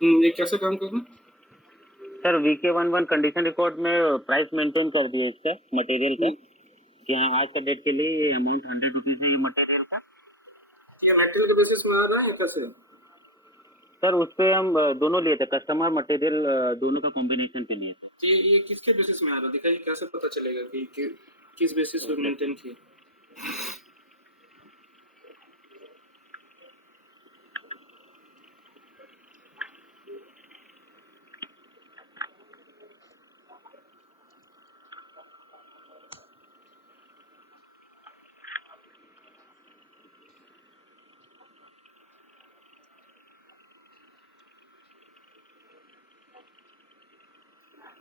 ये कैसे काम करना? सर VK11 कंडीशन रिकॉर्ड में प्राइस मेंटेन कर दिए इसका मटेरियल का कि हाँ आज का डेट के लिए ये अमाउंट 100 रुपीज है ये मटेरियल का। ये मेटेरियल के बेसिस में आ रहा है कैसे? सर उस पे हम दोनों लिए थे, कस्टमर मटेरियल दोनों का कॉम्बिनेशन पे लिए थे। ये किसके बेसिस में आ रहा है दिखाइए, कैसे पता चलेगा कि किस बेसिस पे मेंटेन किया?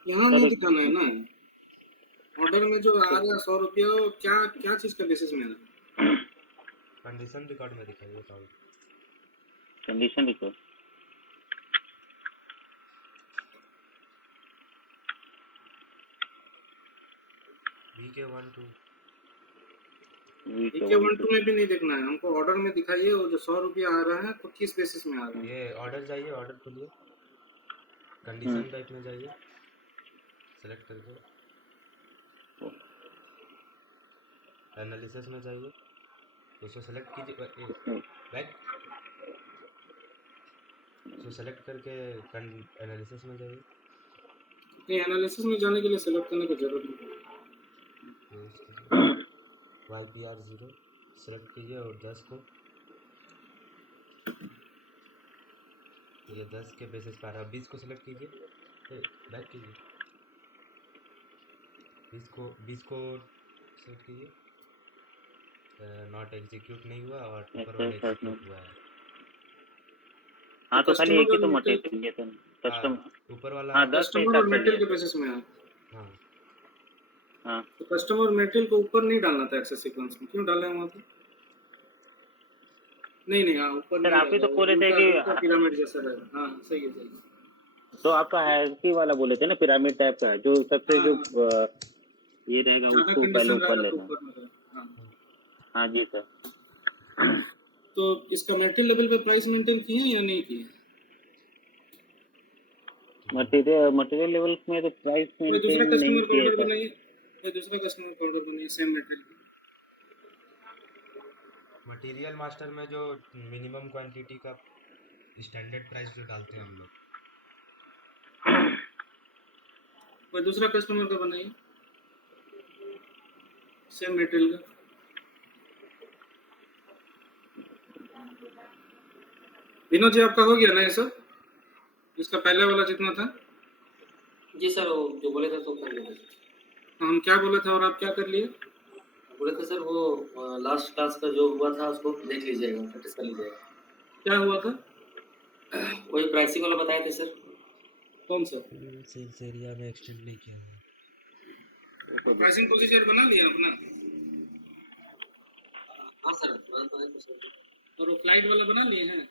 यहाँ नहीं दिखाना है ना, ऑर्डर में जो आ रहा है 100 रुपया, क्या क्या चीज का बेसिस में है? कंडीशन रिकॉर्ड में दिखाइए साहब। कंडीशन रिकॉर्ड VK12 VK12 में भी नहीं देखना है हमको, ऑर्डर में दिखाइए वो जो 100 रुपया आ रहा है तो किस बेसिस में आ रहा है। ये ऑर्डर जाइए, ऑर्डर खोलिए, कंडीशन टाइप में जाइए, सेलेक्ट करके एनालिसिस में जाइए, उसको सेलेक्ट कीजिए, बैक उसको सेलेक्ट करके एनालिसिस में जाइए। नहीं, एनालिसिस में जाने के लिए सेलेक्ट करने की जरूरत नहीं। YPR0 सेलेक्ट कीजिए और 10 को, ये 10 के बेसिस पर आ रहा है। 20 को सेलेक्ट कीजिए, बैक कीजिए, 20 को सेलेक्ट कीजिए, नॉट एग्जीक्यूट नहीं हुआ और ऊपर वाला एग्जीक्यूट हुआ है। हाँ तो खाली एक ही तो मटेरियल ये तो कस्टमर ऊपर वाला, हाँ 10 कस्टमर और मेटेरियल के बेसिस में है। हाँ हाँ तो कस्टमर और मेटेरियल को ऊपर नहीं डालना था एक्सेस सीक्वेंस में, क्यों डाले वहाँ पे? नहीं हाँ ऊपर सर नहीं आप ही तो डाला, बोले थे उल्टा कि पिरामिड जैसा रहेगा। हाँ सही है सही है। तो आपका हैकी वाला बोले थे ना, पिरामिड टाइप का है जो सबसे जो ये रहेगा उसको पहले ऊपर लेना। हाँ जी सर। तो इसका मेटेरियल लेवल पे प्राइस मेंटेन किए या नहीं किए? मटेरियल लेवल में तो प्राइस मेंटेन नहीं किया था। दूसरा कस्टमर का ऑर्डर बनाइए सेम मेटेरियल। मटेरियल मास्टर में जो मिनिमम क्वांटिटी का स्टैंडर्ड प्राइस जो डालते हैं हम लोग, कोई दूसरा कस्टमर का बनाइए सेम मेटेरियल का। विनोद जी आपका हो गया ना ये सब? इसका पहले वाला जितना था? जी सर, वो जो बोले थे तो कर लिए। हम क्या बोले थे और आप क्या कर लिए? बोले थे सर वो लास्ट क्लास का जो हुआ था उसको देख लीजिएगा, प्रैक्टिस कर लीजिएगा। क्या हुआ था? वही प्राइसिंग वाला बताए थे सर। कौन सा? सेल्स एरिया में एक्सटेंड नहीं किया है। प्राइसिंग प्रोसीजर बना लिया अपना? हाँ सर, सर। और वो फ्लाइट वाला बना लिए हैं?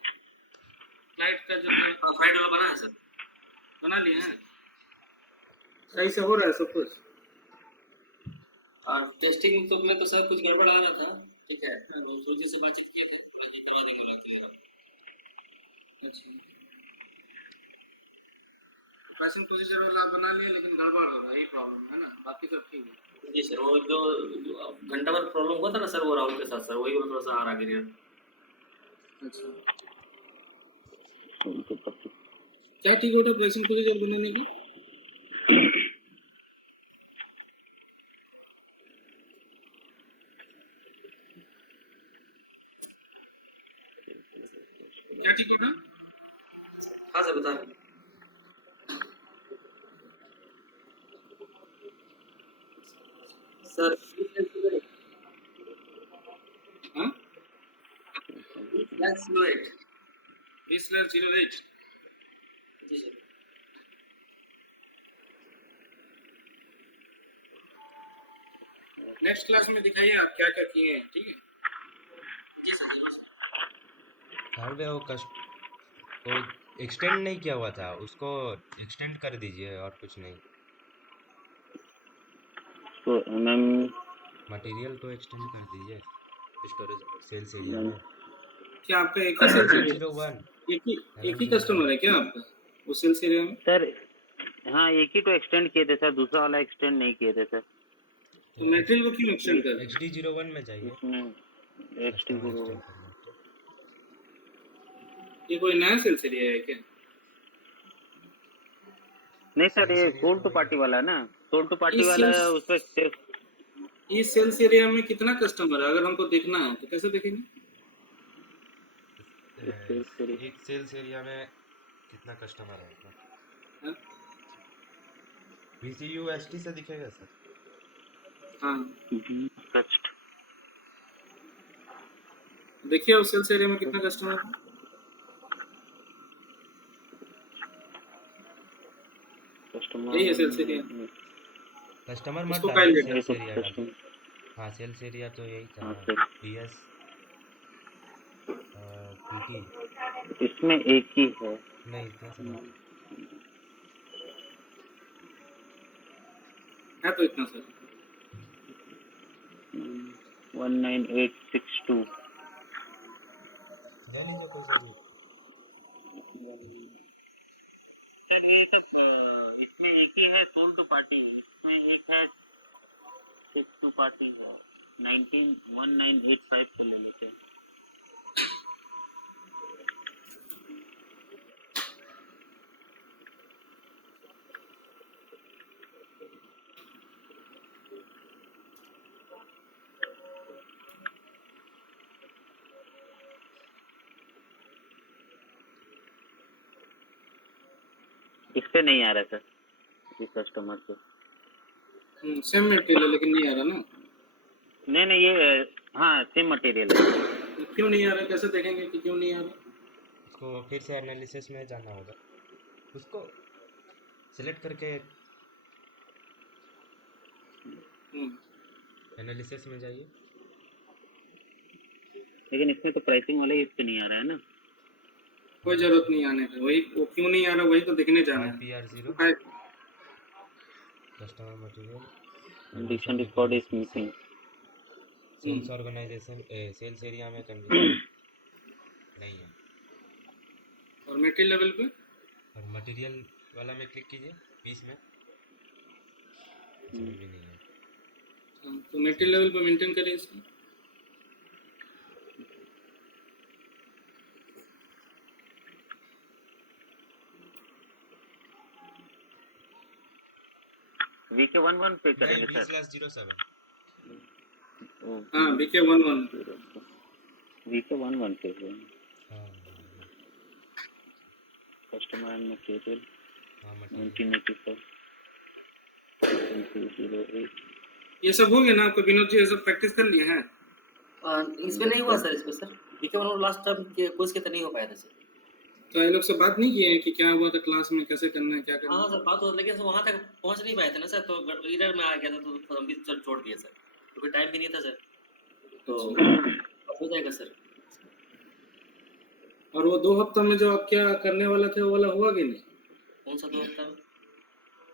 फ्लाइट का जो हाँ फ्लाइट वाला बना है सर। बना लिए हैं? सही से हो रहा है सब कुछ? टेस्टिंग तो में तो सर कुछ गड़बड़ आ रहा था, ठीक है, सूजी से बातचीत किए थे, करवा देंगे क्लियर। अच्छा, प्राइसिंग प्रोसीजर वाला बना लिए लेकिन गड़बड़ हो रहा है, यही प्रॉब्लम है ना, बाकी सब ठीक है। जी सर, वो जो घंटा भर प्रॉब्लम हुआ था ना सर, वो राहुल के साथ सर, वही थोड़ा सा आ रहा है। अच्छा, क्या ठीक होता है प्राइसिंग प्रोसीजर बनाने का? क्या ठीक होगा? हाँ सर बता रहे सर। हाँ 20/08 20/08। जी सर। नेक्स्ट क्लास में दिखाइए आप क्या क्या किए हैं, ठीक है? वो एक्सटेंड नहीं किया हुआ था, उसको एक्सटेंड कर दीजिए और कुछ नहीं। तो मैम मटेरियल तो एक्सटेंड कर दीजिए स्टोरेज सेल्स एरिया में। क्या आपका एक ही 001 एक ही कस्टमर है क्या आपका? वो सेल्स एरिया में? सर हाँ एक ही तो एक्सटेंड किए थे सर, दूसरा वाला एक्सटेंड नहीं किए थे सर। तो मेटेरियल को क्यों एक्सटेंड कर रहे HD01 में जाइए, इसमें एक्सटी कस्टमर को एक्सटेंड करना है तो। ये कोई नया सेल्स एरिया है क्या? नहीं सर, सेल्स ये एरिया सोल तो टू पार्टी वाला ना, सोल टू पार्टी इस वाला सेल्स उसमें इस सेल्स एरिया में कितना कस्टमर है? अगर हमको देखना है तो कैसे देखेंगे? एक सेल्स एरिया में कितना कस्टमर है आपका? हाँ? VCUST से दिखेगा सर। हाँ, टेक्स्ट देखिए उस सेल्स एरिया में कितना कस्टमर है। कस्टमर यही है सेल्स एरिया। कस्टमर मत इसको डालिए, काइंड सेल्स एरिया डालिए। हाँ सेल्स एरिया तो यही था, हाँ सर, DS PT इसमें एक ही है। नहीं इतना सर है तो इतना सर। 19862 ले लीजिए कोई सा भी। सर ये सब इसमें एक ही है सोल टू पार्टी, इसमें एक है सिक्स टू पार्टी है। 191985 को ले लेते हैं। इस पे नहीं आ रहा सर, इस कस्टमर पे। सेम मेटेरियल है लेकिन नहीं आ रहा ना। नहीं ये हाँ सेम मटेरियल है। तो क्यों नहीं आ रहा? कैसे देखेंगे कि क्यों नहीं आ रहा? उसको फिर से एनालिसिस में जाना होगा, उसको सिलेक्ट करके एनालिसिस में जाइए। लेकिन इसमें तो प्राइसिंग वाला ही इस पे नहीं आ रहा है ना। कोई जरूरत नहीं आने का, वही वो क्यों नहीं आ रहा वही तो देखने जाना है। IPR0 five customer material condition record is missing. Sales organization sales area में कंडीशन नहीं है। और मेटेरियल लेवल पे और मटेरियल वाला में क्लिक कीजिए 20 में, इसमें भी नहीं है। तो मेटेरियल लेवल पे मेंटेन करें इसको। VK11 पे करेंगे नहीं सर। 20/07 हाँ BK11 VK11 पे है। हाँ कस्टमर एंड मटेरियल हाँ मटेरियल 1984 2208। ये सब हो गया ना आपको विनोद जी? ये सब प्रैक्टिस कर लिए हैं? इसमें नहीं हुआ सर, इसमें sir BK one last time के कोर्स के तो नहीं हो पाया था सर। तो ये लोग से बात नहीं किए हैं कि क्या हुआ था क्लास में, कैसे करना है, क्या करना हाँ है? सर बात हो, लेकिन वहाँ तक पहुँच नहीं पाए थे ना सर, तो इधर में आ गया था तो हम भी सर छोड़ दिए सर, क्योंकि टाइम भी नहीं था सर। तो हो जाएगा सर। और वो 2 हफ्ता में जो आप क्या करने वाला थे वो वाला हुआ कि नहीं? कौन सा 2 हफ्ता में?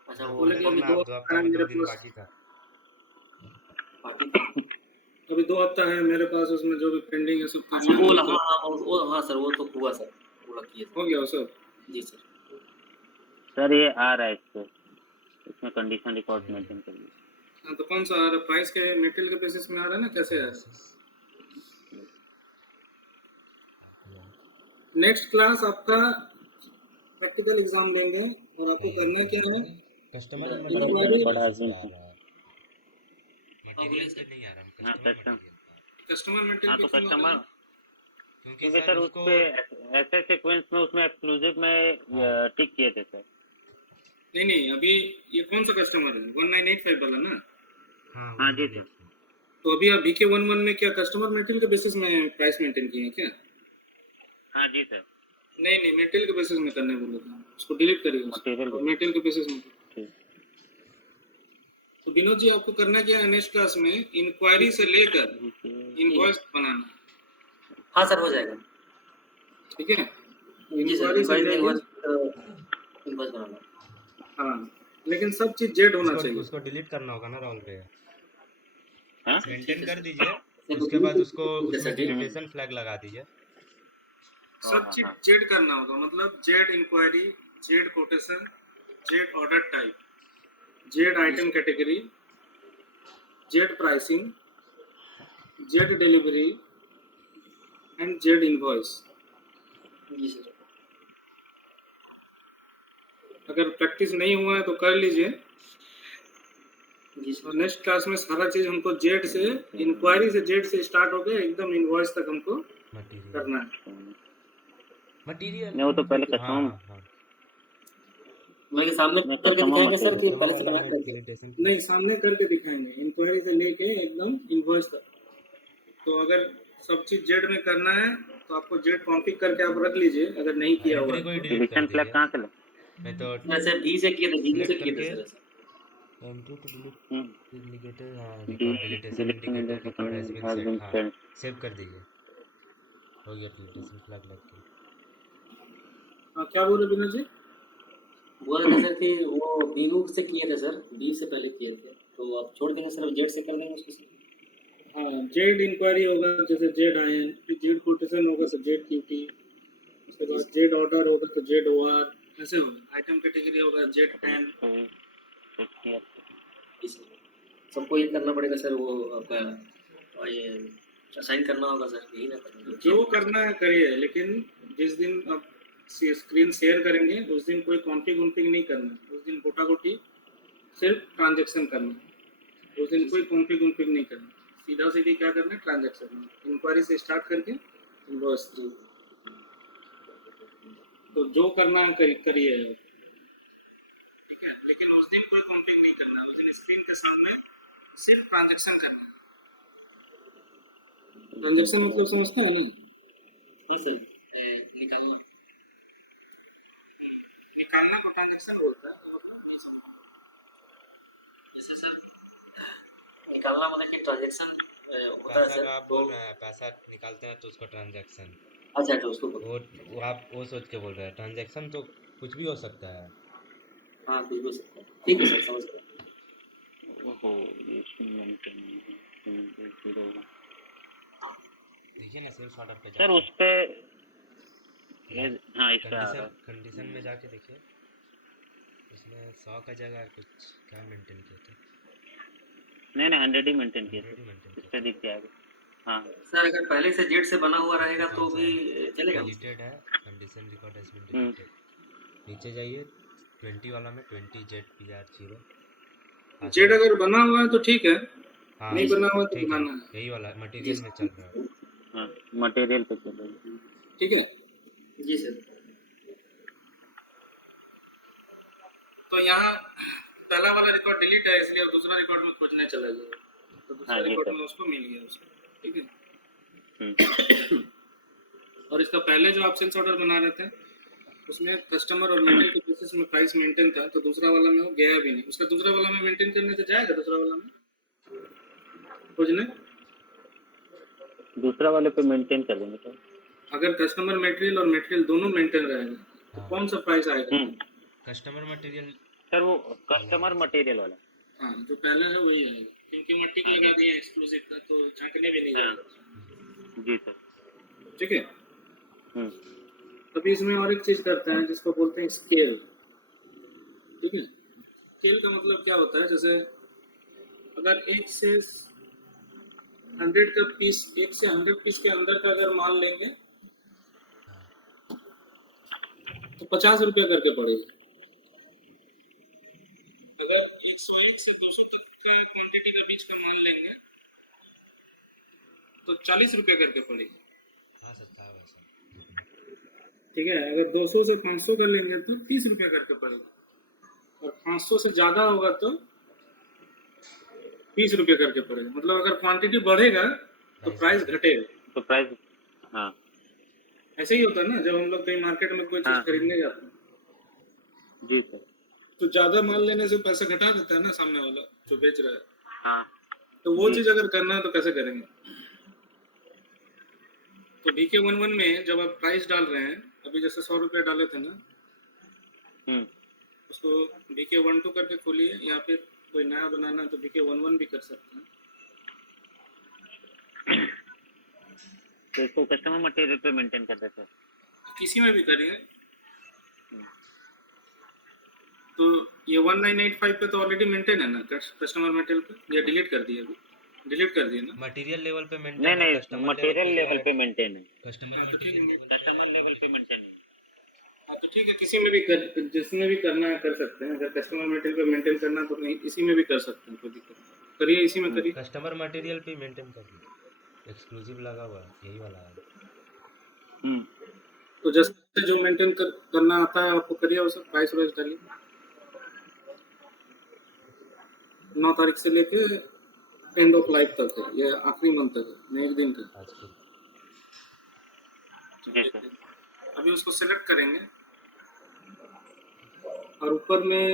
अच्छा वो बोले कि अभी करना 2 2 हफ्ता हफ्ता है में 2 मेरे दिन पास, बाकी था। बाकी था। अभी 2 हफ्ता है मेरे पास, उसमें जो भी पेंडिंग है सब अच्छा करना वो है। हाँ सर वो तो हुआ सर, वो किए हो गया वो सब? जी सर। सर ये आ रहा है इस पे, इसमें कंडीशन रिकॉर्ड मेंटेन करिए। हाँ तो कौन सा आ रहा है? प्राइस के मेटेरियल के बेसिस में आ रहा है ना, कैसे आ रहा है? नेक्स्ट क्लास आपका प्रैक्टिकल एग्जाम लेंगे और आपको करना क्या है? कस्टमर इंक्वायरी बड़ा अजीम है। मटेरियल पे नहीं आ रहा, हाँ कस्टमर कस्टमर हाँ मेटेरियल तो पे क्यों आ रहा कस्टमर, है? क्योंकि क्योंकि सर सर उस उसको पे ऐसे सीक्वेंस में उसमें एक्सक्लूसिव में टिक किए थे सर। नहीं अभी ये कौन सा कस्टमर है? 1985 वाला ना? हाँ जी सर। तो अभी आप BK11 में क्या कस्टमर मेटेरियल के बेसिस में प्राइस मेंटेन किए हैं क्या? हाँ जी सर। नहीं मेटेरियल के बेसिस में करने बोले थे, उसको डिलीट करिए मटेरियल मेटेरियल के बेसिस में। ठीक। तो विनोद जी आपको करना क्या है नेक्स्ट क्लास में? इंक्वायरी से लेकर इनवॉइस बनाना, हाँ सर हो जाएगा। ठीक है? जी सर, इंक्वायरी से लेकर इनवॉइस बनाना। हाँ, लेकिन सब चीज जेड होना चाहिए। उसको डिलीट करना होगा ना राहुल भैया। हाँ मेंटेन कर दीजिए, उसके बाद उसको उसमें डिलीटेशन फ्लैग लगा दीजिए। सब चीज जेड करना होगा, मतलब Z inquiry Z quotation, Z order type, Z item category, Z pricing, Z delivery and Z invoice. जी सर। अगर प्रैक्टिस नहीं हुआ है तो कर लीजिए, जी सर। और नेक्स्ट क्लास में सारा चीज हमको जेड से, इंक्वायरी से जेड से स्टार्ट हो गया एकदम इनवॉइस तक हमको मटेरियल करना है। मटेरियल नहीं वो तो पहले हाँ कस्टमर हाँ हाँ मैं सामने मैं करके कस्टमर दिखाएंगे सर कि मटेरियल पहले से बना करके? वैलिडेशन नहीं, सामने करके दिखाएंगे, इंक्वायरी से लेके एकदम इनवॉइस तक। तो अगर सब चीज जेड में करना है तो आपको जेड कॉन्फ़िग करके आप रख लीजिए, अगर नहीं किया हुआ एंट्री को ही है तो। डिलीट कर डिलीशन फ्लैग दीजिए। कहाँ से ले? मैं तो वैसे बी से किए थे, बी से Select किए थे करके sir. Entry to delete hmm indicator, हाँ the record deletion deletion indicator record has been has set, been हाँ सेट। सेव कर दीजिए, हो गया डिलीटेशन फ्लैग लग के। हाँ, क्या बोल रहे बिना जी? बोल रहे थे सर कि वो बीनू से किए थे सर, बी से पहले किए थे, तो आप छोड़ देंगे सर, जेड से कर देंगे उसको सर। हाँ, जेड इंक्वायरी होगा जैसे जेड आयन, फिर जेड कोटेशन होगा तो जेड क्यूटी, उसके बाद जेड ऑर्डर होगा तो जेड ओआर, ऐसे होगा। आइटम कैटेगरी होगा जेड 10। सबको ये करना पड़ेगा सर, वो आपका ये असाइन करना होगा सर, यही ना करना। जो करना है करिए, लेकिन जिस दिन आप स्क्रीन शेयर करेंगे उस दिन कोई कॉन्फ़िग नहीं करना, उस दिन गोटा गोटी सिर्फ ट्रांजैक्शन करना, उस दिन कोई कॉन्फ़िग नहीं करना, सीधा सीधी क्या करना है, ट्रांजैक्शन, इंक्वायरी से स्टार्ट करके इनवॉइस। तो जो करना है करिए, ठीक है, लेकिन उस दिन कोई कॉन्फ़िग नहीं करना, उस दिन स्क्रीन के सामने सिर्फ ट्रांजैक्शन करना। ट्रांजैक्शन मतलब समझते हैं नहीं? नहीं सर, निकालना निकालना को ट्रांजैक्शन बोलता है। जैसे सर निकालना मतलब कि ट्रांजैक्शन होता है पैसा सर, का आप तो बोल रहे हैं, पैसा निकालते हैं तो उसको ट्रांजैक्शन, अच्छा तो उसको वो आप वो सोच के बोल रहे हैं, ट्रांजैक्शन तो कुछ भी हो सकता है। हाँ कुछ भी सकता है, ठीक है सर, समझ गया। ओहो इसमें देखिए ना सेल्स ऑर्डर पे सर जाके, उस पे हाँ इस पे आ रहा कंडीशन में जाके देखिए, उसने 100 का जगह कुछ क्या मेंटेन किया था, नहीं 100 ही मेंटेन किया 100 था, ही मेंटेन इस किया पे था। दिख जाएगा। हाँ सर अगर पहले से जेड से बना हुआ रहेगा कौन तो सा भी है, चलेगा? डिलीटेड है, condition record has been deleted, नीचे जाइए 20 वाला में 20 जेड पीआर 0। जेड अगर बना हुआ है तो ठीक है, हाँ नहीं बना हुआ तो ठीक है, बनाना है, यही वाला मटेरियल में चल रहा है। हाँ मटेरियल पे चलेगा। ठीक है। जी सर। तो यहाँ पहला वाला रिकॉर्ड डिलीट है, इसलिए दूसरा रिकॉर्ड में खोजने चला गया, तो दूसरा हाँ जी रिकॉर्ड सर। में उसको मिल गया उसको, ठीक है। और इसका पहले जो आप सेल्स ऑर्डर बना रहे थे उसमें कस्टमर और मेटेरियल के बेसिस में प्राइस मेंटेन था, तो दूसरा वाला में वो गया भी नहीं, उसका दूसरा वाला में मेंटेन करने से जाएगा दूसरा वाला में खोजने? दूसरा वाले पे मेंटेन करेंगे तो अगर कस्टमर मेटेरियल और मेटेरियल दोनों मेंटेन रहेगा तो हाँ। कौन सा प्राइस आएगा? कस्टमर मटेरियल सर वो कस्टमर मटेरियल वाला। हाँ, जो पहले है वही आएगा, क्योंकि वो टिक लगा दिया एक्सक्लूसिव का, तो झांकने भी नहीं जाएगा। जी सर। ठीक है। अभी इसमें और एक चीज करते हैं जिसको बोलते हैं स्केल, ठीक है। स्केल का मतलब क्या होता है, जैसे अगर 1 से 100 का पीस, 1 से 100 पीस के अंदर का अगर माल लेंगे तो 50 रुपया करके पड़ेगा। अगर 101 से 200 तक का क्वांटिटी का बीच का माल लेंगे तो 40 रुपया करके पड़ेगा। हाँ सकता है वैसा, ठीक है। अगर 200 से 500 का लेंगे तो 30 रुपया करके पड़ेगा, और 500 से ज्यादा होगा तो 30 रुपया करके पड़ेगा। मतलब अगर क्वांटिटी बढ़ेगा तो प्राइस घटेगा। तो प्राइस हाँ ऐसे ही होता है ना, जब हम लोग कहीं मार्केट में कोई चीज हाँ। खरीदने जाते हैं जी सर। तो ज्यादा माल लेने से पैसा घटा देता है ना सामने वाला जो बेच रहा है। हाँ तो वो चीज अगर करना है तो कैसे करेंगे? तो VK11 में जब आप प्राइस डाल रहे हैं, अभी जैसे 100 रुपया डाले थे ना, उसको VK12 करके खोलिए, या फिर कोई नया बनाना है तो VK11 भी कर सकते हैं। तो इसको कस्टमर मटेरियल पे मेंटेन करते हैं सर। किसी में भी करिए, तो ये 1985 पे तो ऑलरेडी मेंटेन है ना कस्टमर मटेरियल पे, या डिलीट कर दिया? अभी डिलीट कर दिया ना? मटेरियल लेवल पे मेंटेन नहीं है, नहीं, कस्टमर मटेरियल जो लेवल है पे मेंटेन है, कस्टमर हाँ तो ठीक है, मटेरियल कस्टमर लेवल पे मेंटेन है। हाँ तो ठीक है, किसी में भी कर, जिसमें भी करना है कर सकते हैं। अगर कस्टमर मटेरियल पे मेंटेन करना है तो नहीं, इसी में भी कर सकते हैं, कोई दिक्कत नहीं। करिए, इसी में करिए। कस्टमर मटेरियल पे मेंटेन कर एक्सक्लूसिव लगा हुआ है, यही वाला है। तो जैसे जो मेंटेन करना आता है आपको, करिए उसे, प्राइस वाइस डालिए। 9 तारीख से लेके एंड ऑफ लाइफ तक है, ये आखिरी मंथ तक है, नहीं एक दिन का। आज के जी सर। अभी उसको सेलेक्ट करेंगे और ऊपर में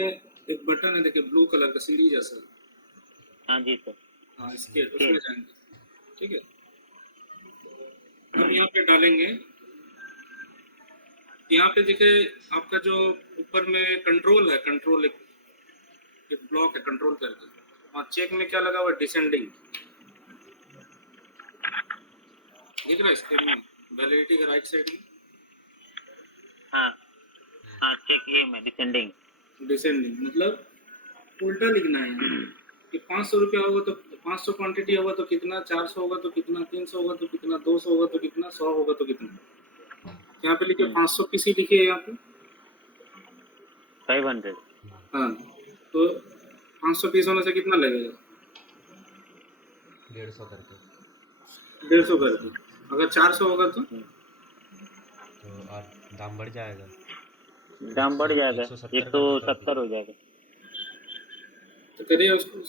एक बटन है, देखिए ब्लू कलर का सीढ़ी जैसा। हाँ जी सर। हाँ, इसके उसमें जाएंगे, ठीक है। अब यहाँ पे डालेंगे, यहाँ पे देखिए आपका जो ऊपर में कंट्रोल है, कंट्रोल एक ब्लॉक है कंट्रोल करके, और चेक में क्या लगा हुआ है, डिसेंडिंग, दिख रहा है स्क्रीन में, वैलिडिटी के राइट साइड में। हाँ हाँ, चेक ये में डिसेंडिंग। डिसेंडिंग मतलब उल्टा लिखना है कि 500 रुपया होगा तो 500 क्वांटिटी होगा तो कितना, 400 होगा तो कितना, 300 होगा तो कितना, 200 होगा तो कितना, 100 होगा तो कितना। यहाँ पे लिखिए 500 किसी लिखिए यहाँ पे 500। हाँ, तो 500 पीस होने से कितना लगेगा? 150 करके 150 करके। अगर 400 होगा तो तो और दाम बढ़ जाएगा, दाम बढ़ जाएगा, 170 170 हो जाएगा। तो करिए उसको। 4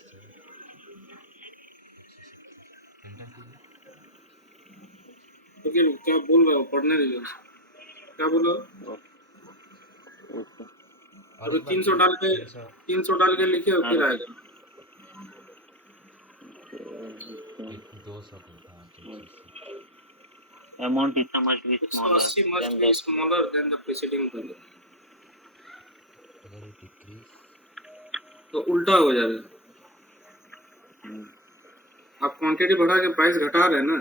से एंटर कीजिए। तो क्या बोल रहा हो, पढ़ने दीजिए उसको। क्या बोल रहा हो? ओके। और तो एक बार 300 डाल के 300 डाल के लिखिए और फिर आएगा 200 अमाउंट इतना must be smaller 180 must be smaller than the preceding value। अगर डिक्रीज तो उल्टा हो जाएगा, आप क्वांटिटी बढ़ा के प्राइस घटा रहे हैं ना,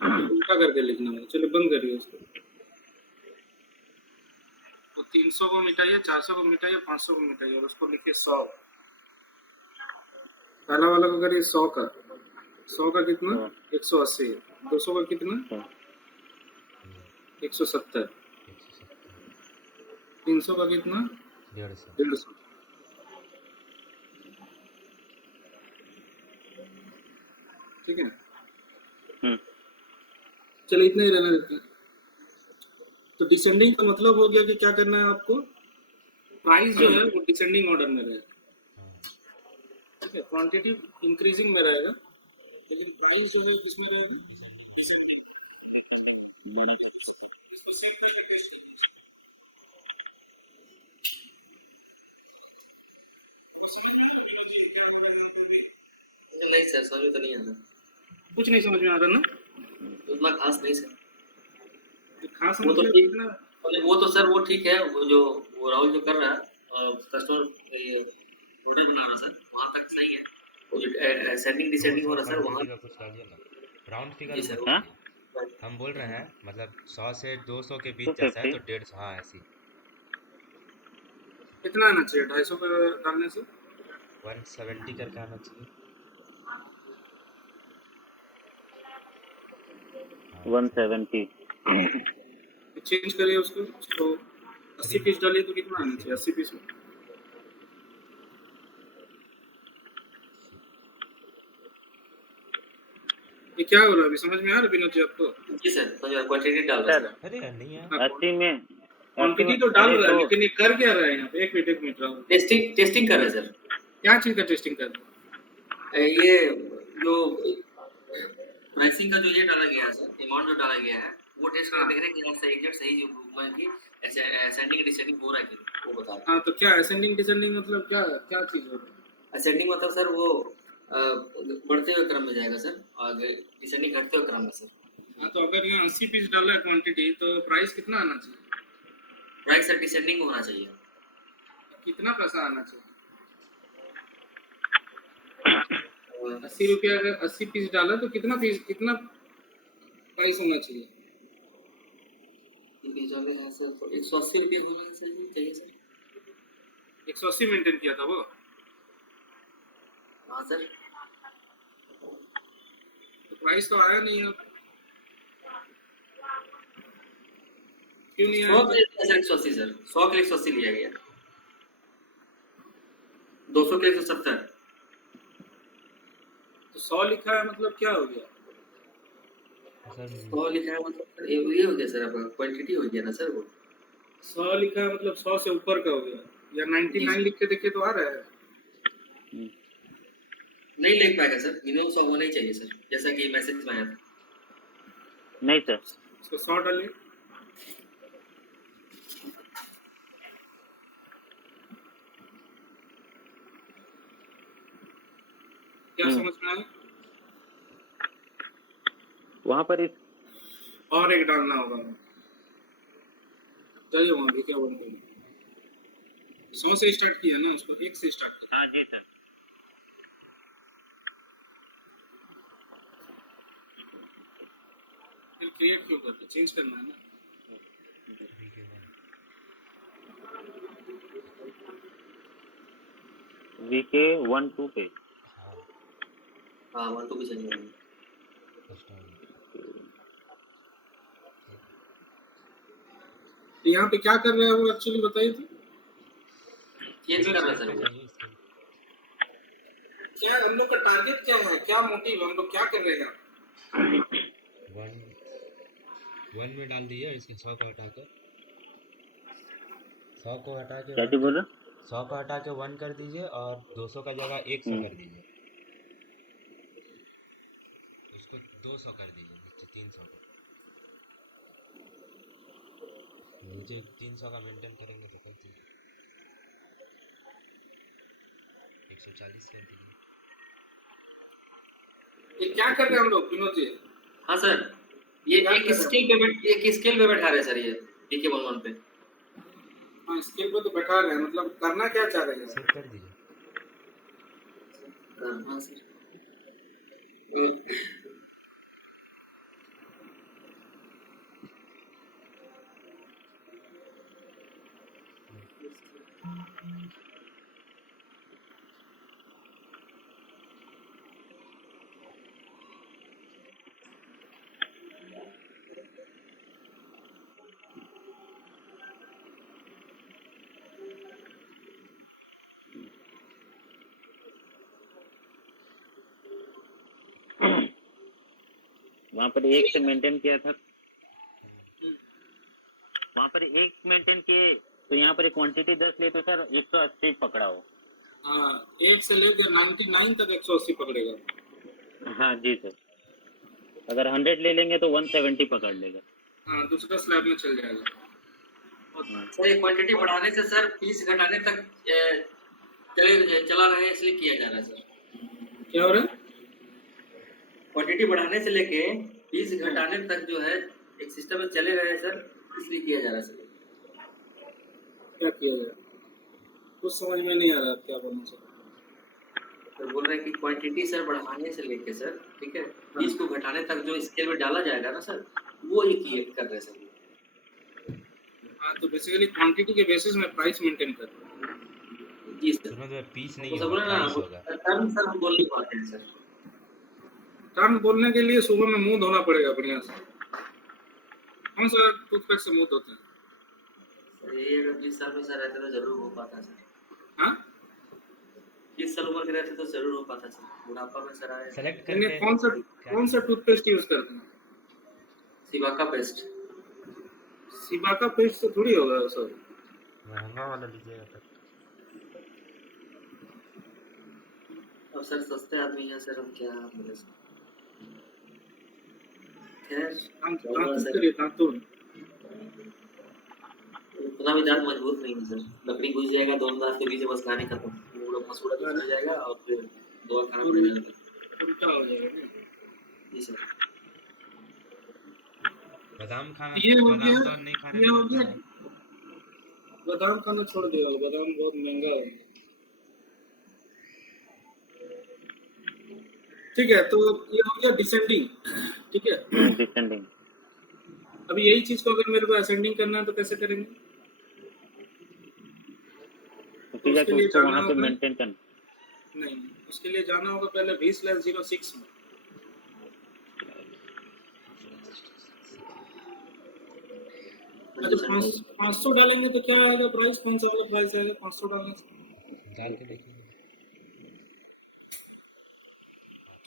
हाँ उल्टा करके लिखना है। चलिए बंद करिए उसको। तो 300 को मिटाइए, 400 को मिटाइए, 500 को मिटाइए और उसको लिखिए 100। पहला वाला को करिए 100 का, 100 का कितना, 180। 200 का कितना, 170। 300 का कितना, 150। ठीक है, चलिए इतना ही रहने देते हैं। तो डिसेंडिंग का मतलब हो गया कि क्या करना है आपको, प्राइस जो है वो डिसेंडिंग ऑर्डर में रहेगा, ठीक है। क्वांटिटी इंक्रीजिंग में रहेगा, लेकिन प्राइस जो है किसमें रहेगा, नहीं सर, समझ तो नहीं है सर, कुछ नहीं समझ में आ रहा ना, उतना खास नहीं सर। तो खास वो तो मतलब ठीक, कितना, वो तो सर वो ठीक है, वो राहुल जो कर रहा है कस्टमर वीडियो बना रहा है सर, वहाँ तक सही है। वो जो सेंडिंग डिसेंडिंग हो रहा है सर, वहाँ का कुछ डालिए ना, राउंड जी फिगर सर। हाँ? हम बोल रहे हैं मतलब 100 से 200 के बीच जैसा है तो 150, हाँ ऐसी कितना आना चाहिए, 250 का डालने से 170 करके आना चाहिए। 170। चेंज करिए उसको, तो 80 पीस डालिए तो कितना आना चाहिए, 80 पीस में। ये क्या हो रहा है, अभी समझ में आ रहा है विनोद जी आपको? जी सर, क्वांटिटी डाल रहा है अरे नहीं है, 80 में क्वांटिटी तो डाल रहा है, लेकिन ये कर क्या रहा है यहाँ पे, एक मिनट राहुल, टेस्टिंग कर रहे हैं सर। क्या चीज का टेस्टिंग कर रहा है? ये जो प्राइसिंग का जो ये डाला गया है सर, अमाउंट जो डाला गया है, वो टेस्ट करके देख रहे हैं कि एग्जैक्ट सही जो मतलब कि असेंडिंग डिसेंडिंग हो रहा है कि वो बता रहे हैं। हाँ, तो क्या असेंडिंग डिसेंडिंग मतलब क्या क्या चीज हो रही है? असेंडिंग मतलब सर वो बढ़ते हुए क्रम में जाएगा सर, और डिसेंडिंग घटते हुए क्रम में सर। हाँ, तो अगर यहाँ 80 पीस डाला है क्वांटिटी, तो प्राइस कितना आना चाहिए, प्राइस सर डिसेंडिंग होना चाहिए। कितना पैसा आना चाहिए? 80 रुपया अगर 80 पीस डाला तो कितना प्राइस होना चाहिए? ये बीच वाले हैं सर, तो 180 रुपये होना चाहिए सर। 180 मेंटेन किया था वो। हाँ सर, तो प्राइस तो आया नहीं है, क्यों नहीं 100 आया? के लिए सर 180 सर, 100 के लिए 180 लिया गया, 200 के लिए 170। तो 100 लिखा है मतलब क्या हो गया? सर 100 लिखा है मतलब सर ये हो गया सर, आपका क्वांटिटी हो गया ना सर वो। 100 लिखा है मतलब 100 से ऊपर का हो गया, या 99 लिख के देखिए तो आ रहा है। नहीं लिख पाएगा सर, मिनिमम 100 होना ही चाहिए सर, जैसा कि मैसेज में आया था। नहीं सर, इसको 100 डालिए। क्या समझ में आया? वहाँ पर इस और एक डालना होगा, चलिए वहाँ भी क्या बोलते हैं, 100 से स्टार्ट किया ना, उसको 1 से स्टार्ट किया। हाँ जी सर, फिर क्रिएट क्यों करते, चेंज करना है ना। VK 12 पे। हाँ 1 2 भी चाहिए। फर्स्ट टाइम तो यहाँ पे क्या कर रहा है वो एक्चुअली बताइए तो। चेंज करना सर वो। क्या हम लोग का टारगेट क्या है, क्या मोटिव, हम लोग क्या कर रहे हैं? वन में डाल दिए, इसके 100 को हटा के 100 को हटा के क्या बोल रहे? 100 को हटा के 1 कर दीजिए और 200 का जगह 100 कर दीजिए, उसको 200 कर दीजिए, नीचे 300 को, नीचे 300 का मेंटेन करेंगे तो कर दीजिए, 140 कर दीजिए। ये क्या कर रहे हैं हम लोग विनोद जी? हाँ सर, ये एक स्केल पे बैठा रहे सर, ये DK 11 पे। हाँ स्केल पे तो बैठा रहे हैं, मतलब करना क्या चाह रहे हैं? सेट कर दीजिए। हाँ सर, वहाँ पर 1 से मेंटेन किया था, वहाँ पर 1 मेंटेन किए, तो यहाँ पर क्वांटिटी 10 ले तो सर 180 पकड़ा हो। हाँ 1 से लेकर 99 तक 180 पकड़ेगा। हाँ जी सर, अगर 100 ले लेंगे तो 170 पकड़ लेगा। हाँ दूसरा स्लैब में चल जाएगा। सर ये क्वांटिटी बढ़ाने से सर पीस घटाने तक चला रहे हैं, इसलिए किया जा रहा है सर। क्या हो रहा है? क्वांटिटी बढ़ाने से लेके पीस घटाने तक जो है एक सिस्टम में चले रहे हैं सर, इसलिए किया जा रहा है सर। क्या किया जाए, कुछ समझ में नहीं आ रहा क्या बोलना चाहिए। तो बोल रहे हैं कि क्वांटिटी सर बढ़ाने से लेके सर, ठीक है, पीस को घटाने तक जो स्केल में डाला जाएगा ना सर, वो ये कर रहे हैं सर। हाँ तो बेसिकली क्वांटिटी के बेसिस में प्राइस मेंटेन कर रहे हैं। जी सर, मतलब पीस नहीं तो होगा, बोला ना प्राइस होगा। टर्म सर हम बोल नहीं पाते हैं सर। टर्म बोलने के लिए सुबह में मुंह धोना पड़ेगा बढ़िया से। कौन सा टूथपेस्ट से मुंह धोते हैं? सर ये अगर 20 साल में सर रहते तो जरूर हो पाता सर। हाँ 20 साल उम्र के रहते तो जरूर हो पाता सर, बुढ़ापा में सर आए। सेलेक्ट यानी करके कौन सा टूथपेस्ट यूज करते हैं? सिवाका पेस्ट। सिबाका पेस्ट तो थोड़ी होगा वो सब। महंगा वाला लीजिएगा तब। अब सर सस्ते आदमी हैं सर, हम क्या बोले सर। खैर दांतुन करिए, दांतुन। उतना भी दांत मजबूत नहीं है सर, लकड़ी घुस जाएगा दोनों दांत के बीच, बस कहानी खत्म, पूरा मसूड़ा घुस जाएगा और फिर दवा खाना पड़ेगा। उल्टा हो जाएगा ना। जी सर। बादाम खाना, ये हो बादाम गया, तो नहीं खाने ये हो देता गया। है। बादाम खाना छोड़ दिया, बादाम बहुत महंगा हो गया। ठीक है, तो ये हो गया डिसेंडिंग। ठीक है, डिसेंडिंग। अभी यही चीज को अगर मेरे को असेंडिंग करना है तो कैसे करेंगे? उसी उसके जाके लिए उसको जाना वहाँ पे होगा, मेंटेन करना। नहीं उसके लिए जाना होगा पहले v/06 में। अच्छा 500 डालेंगे तो क्या आएगा प्राइस? कौन सा वाला प्राइस आएगा 500 डालने से? डाल के देखिए।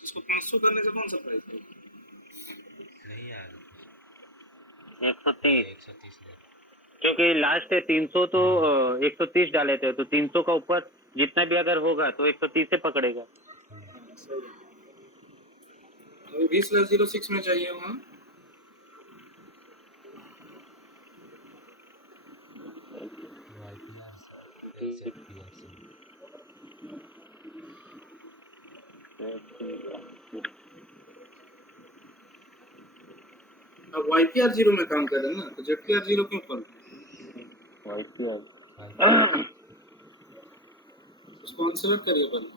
इसको 500 करने से कौन सा प्राइस आएगा? नहीं आएगा 130, 130 ले। क्योंकि लास्ट 300 तो 130 डाले थे, तो 300 का ऊपर जितना भी अगर होगा तो 130 से पकड़ेगा। हाँ, सही है। अभी v/06 में चाहिए वहाँ। अब YPR0 में काम कर रहे हैं ना, तो ZPR0 क्यों खोल? उसको अनसेलेक्ट करिए पहले।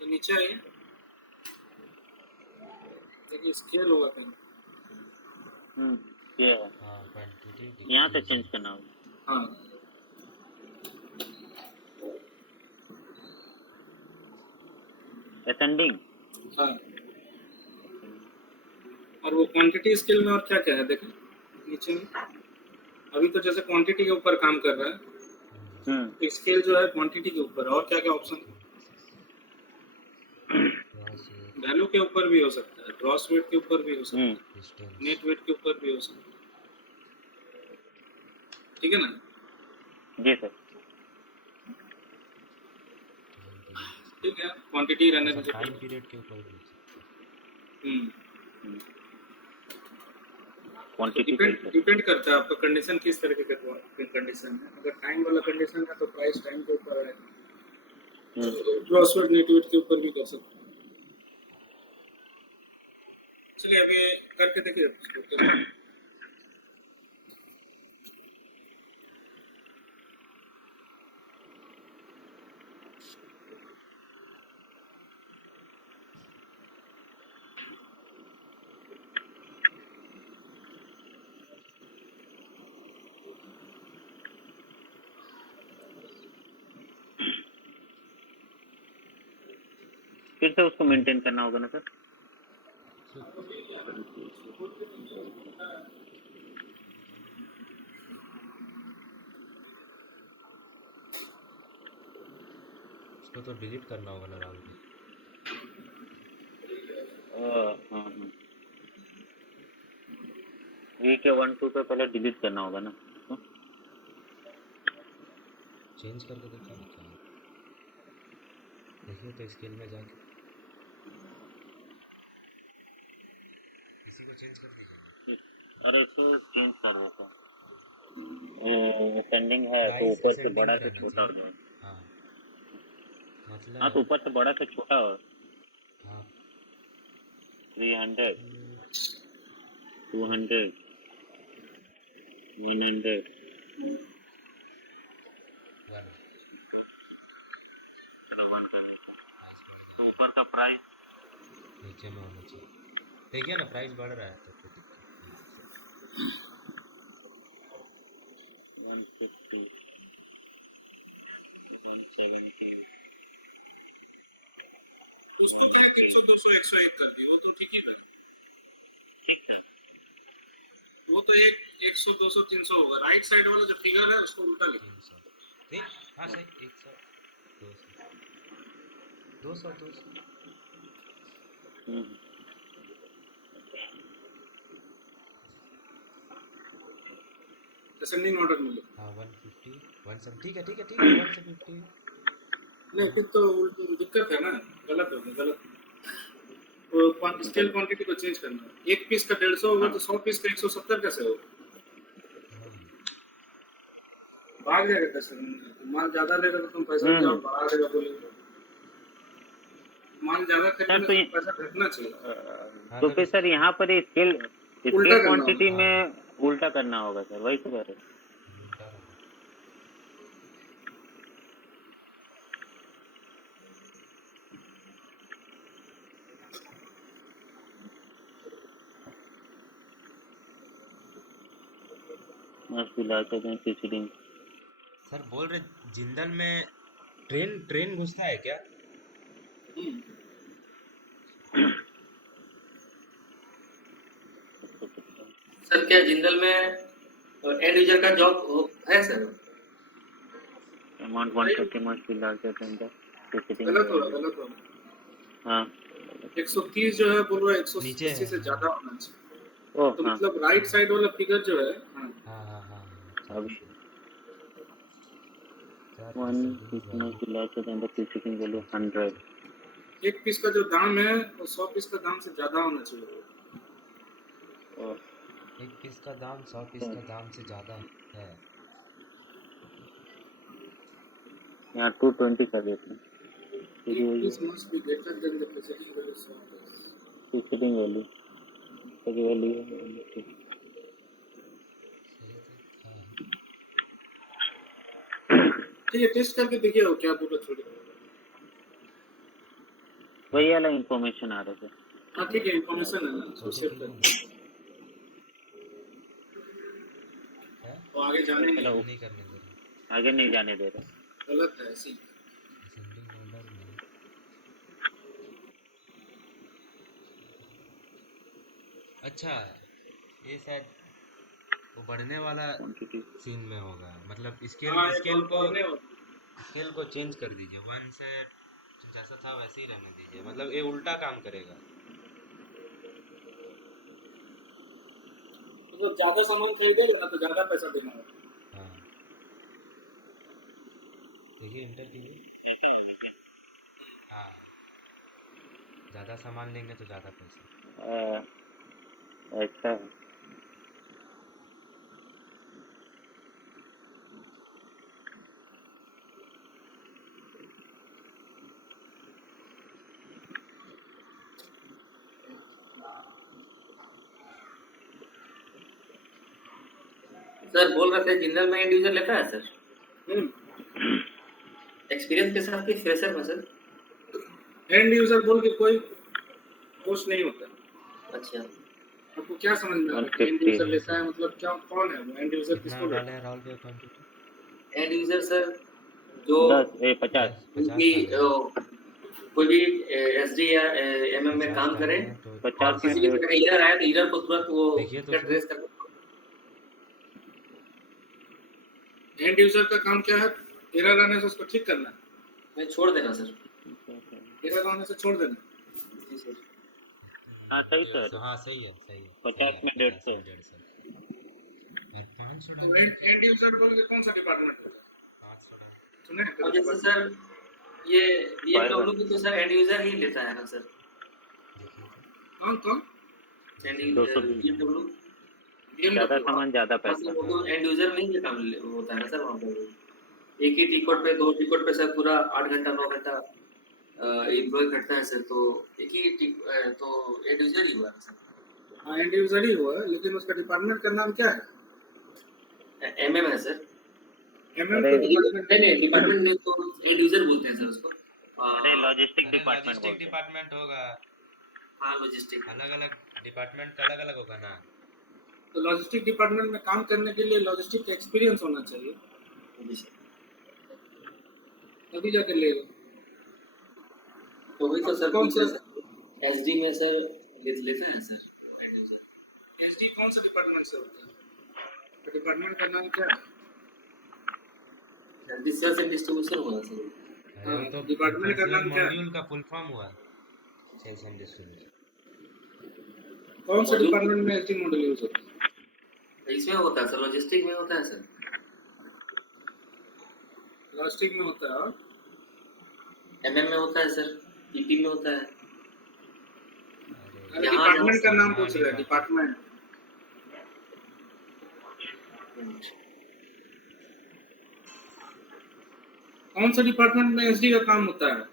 तो नीचे आइए, देखिए स्केल होगा कहीं। ये है, हाँ क्वांटिटी यहाँ से चेंज करना होगा। हाँ असेंडिंग, हाँ, और वो क्वांटिटी स्केल में और क्या क्या है देखें नीचे में। अभी तो जैसे क्वांटिटी के ऊपर काम कर रहा है, तो स्केल जो है क्वांटिटी के ऊपर, और क्या क्या ऑप्शन? वैल्यू के ऊपर भी हो सकता है, ग्रॉस वेट के ऊपर भी हो सकता है, नेट वेट के ऊपर भी हो सकता है। ठीक है ना? जी सर। ठीक है, क्वांटिटी रहने दीजिए। टाइम पीरियड के ऊपर भी। क्वांटिटी डिपेंड करता है आपका कंडीशन किस तरह के कंडीशन है। अगर टाइम वाला कंडीशन है तो प्राइस टाइम के ऊपर है, ग्रॉस वेट नेट वेट के ऊपर भी कर सकते हैं। चलिए अभी करके देखिए। फिर से उसको मेंटेन करना होगा ना सर? उसको तो डिलीट करना होगा ना राहुल जी। VK12 पे पहले डिलीट करना होगा ना। चेंज करके देखिए ना क्या है। देखिए तो स्केल में जाके इसी को चेंज कर दीजिए। अरे इसको चेंज कर देता, असेंडिंग है तो ऊपर से बड़ा से छोटा हो जाए। हाँ मतलब हाँ तो ऊपर से बड़ा से छोटा हो। हाँ 300, 200, 100, 1 कर देता। तो ऊपर का प्राइस नीचे में होना चाहिए। देखिए ना प्राइस बढ़ रहा है तो कोई दिक्कत नहीं। 150, 170। उसको कहे 300 200 101 कर दी, वो तो ठीक ही है। ठीक है, वो तो 100 200 300 होगा। राइट साइड वाला जो फिगर है उसको उल्टा लिखो। 300 हाँ सही 100 200 200 असेंडिंग ऑर्डर में लिखो। हाँ 150 170 ठीक है 150 नहीं फिर तो दिक्कत है ना, गलत होगा गलत। तो स्केल क्वांटिटी को चेंज करना है। एक पीस का 150 होगा तो 100 पीस का 170 कैसे होगा? भाग जाएगा कैसे? माल ज्यादा लेगा तो तुम पैसा क्या बढ़ा देगा बोलेगा। माल ज्यादा खरीदने से पैसा घटना चाहिए। तो फिर सर यहाँ पर स्केल उल्टा करना क्वांटिटी होगा। में उल्टा करना होगा सर, वही तो कह रहे। उल्टा करना। मस्त लाते हैं प्रीसीडिंग। सर बोल रहे जिंदल में ट्रेन घुसता है क्या? सर क्या जिंदल में एंड यूजर का जॉब है sir? Amount 130 must be larger than the preceding. गलत हो रहा, गलत हो रहा। हाँ 130 जो है बोल रहा है नीचे 180 से है। ज्यादा होना चाहिए। ओ तो हाँ मतलब राइट साइड वाला फिगर जो है, हाँ, हाँ हाँ हाँ हाँ। अब sir 1 preceding is value must be larger than the preceding value 100। एक पीस का जो दाम है वो 100 पीस का दाम से ज्यादा होना चाहिए। ओ एक पीस का दाम 100 पीस का दाम से ज़्यादा है। यहाँ 220 कर देते हैं, एक क्योंकि piece must be greater than the preceding value 100। Preceding value value ठीक है, टेस्ट करके देखिए वो क्या बोला, छोड़िए। वही वाला इंफॉर्मेशन आ रहा है। हाँ ठीक है, इन्फॉर्मेशन है ना, उसको तो सेव ठीक कर है दीजिए। है? वो आगे जाने चलो नहीं, नहीं करने दे रहे। आगे नहीं जाने दे रहे। गलत है ऐसी। असेंडिंग ऑर्डर में अच्छा ये शायद वो बढ़ने वाला क्वांटिटी सीन में होगा, मतलब हाँ ये बहुत बढ़ने वाला। स्केल को चेंज कर दीजिए। 1 से जैसा था वैसे ही रहने दीजिए, मतलब ये उल्टा काम करेगा। तो ज्यादा सामान खरीदेगा ना तो ज्यादा पैसा देना होगा। हाँ देखिए इंटर कीजिए। ऐसा होगा क्या? हाँ ज़्यादा सामान लेंगे तो ज़्यादा पैसा। ऐसा है। सर बोल रहे थे जिंदल में एंड यूजर लेता है सर? एक्सपीरियंस के साथ कि फ्रेशर में सर? एंड यूजर बोल के कोई पोस्ट नहीं होता। अच्छा आपको क्या समझ में आ रहा है एंड 150 यूजर लेता है, मतलब क्या, कौन है वो एंड यूजर, कितना किसको लेता डाले है? हैं राहुल भैया क्वान्टिटी? एंड यूजर सर जो 50 50 उनकी डाले हैं। कोई भी एसडी या एमएम में 50 काम डाले करे हैं तो और 50 में किसी की 150। तरह ईरर आया तो ईरर को तुरंत वो देखिए तो क्या सर। ट्रेस कर। एंड यूजर का काम क्या है? एरर आने से उसको ठीक करना, मैं छोड़ देना सर। एरर आने से छोड़ देना। जी सर। हाँ सही सर। तो हाँ सही है 50 में 150। 150 और 500 तो डाल एंड यूजर बोल के कौन सा डिपार्टमेंट होता है? 500 डाल। सुने हैं अब कभी जैसे डिपार्टमेंट? सर ये बीएमडब्ल्यू की तो सर एंड यूजर ही लेता है ना सर? देखिए कौन कौन? एंड 220 बीएमडब्ल्यू ज्यादा सामान ज्यादा हाँ सर पैसा। वो तो एंड यूजर नहीं के काम होता है ना सर वहाँ पर। एक ही टिकट पे 2 टिकट पे सर पूरा 8 घंटा 9 घंटा एम्प्लॉय करता है सर, तो एक ही तो एंड यूजर ही हुआ है सर। हाँ एंड यूजर ही हुआ है, लेकिन उसका डिपार्टमेंट का नाम क्या है? एमएम है सर। एमएम अरे का डिपार्टमेंट नहीं डिपार्टमेंट नहीं तो एंड यूजर बोलते हैं सर उसको। अरे लॉजिस्टिक अरे डिपार्टमेंट लॉजिस्टिक बोलते हैं। डिपार्टमेंट होगा। हाँ लॉजिस्टिक। अलग अलग डिपार्टमेंट का अलग अलग होगा ना। तो लॉजिस्टिक डिपार्टमेंट में काम करने के लिए लॉजिस्टिक का एक्सपीरियंस होना चाहिए, जी सर। तभी जाके लेगा। तो वही तो सर कौन सा एसडी में सर लेते हैं सर एंड यूजर। एसडी कौन सा डिपार्टमेंट से होता है? तो डिपार्टमेंट का नाम क्या है? सेल्स एंड डिस्ट्रीब्यूशन हुआ सर। अरे वो तो डिपार्टमेंट का नाम क्या है? मॉड्यूल का फुल फॉर्म हुआ सेल्स एंड डिस्ट्रीब्यूशन। कौन से डिपार्टमेंट में एसडी मॉडल यूज होता है? इसमें होता है सर, लॉजिस्टिक में होता है सर। लॉजिस्टिक में होता है और एमएम में होता है सर, पीपी में होता है। अरे डिपार्टमेंट का नाम पूछ रहे हैं, डिपार्टमेंट कौन सा डिपार्टमेंट में एसडी का काम होता है?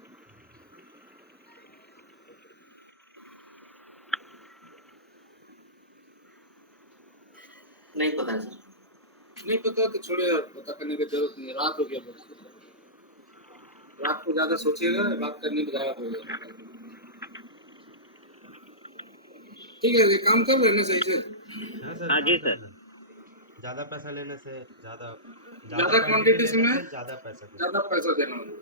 नहीं पता तो छोड़िए, आप पता करने की जरूरत नहीं है, रात हो गया बहुत। रात को ज्यादा सोचिएगा, बात करने की जरूरत हो गया। ठीक है, ये काम कर रहे हैं ना सही से? हाँ सर, हाँ काम जी कर सर। रहे हैं। ज़्यादा पैसा लेने से ज़्यादा ज्यादा क्वांटिटी से लेने मैं से ज़्यादा पैसा देना। ज्यादा पैसा देना होगा,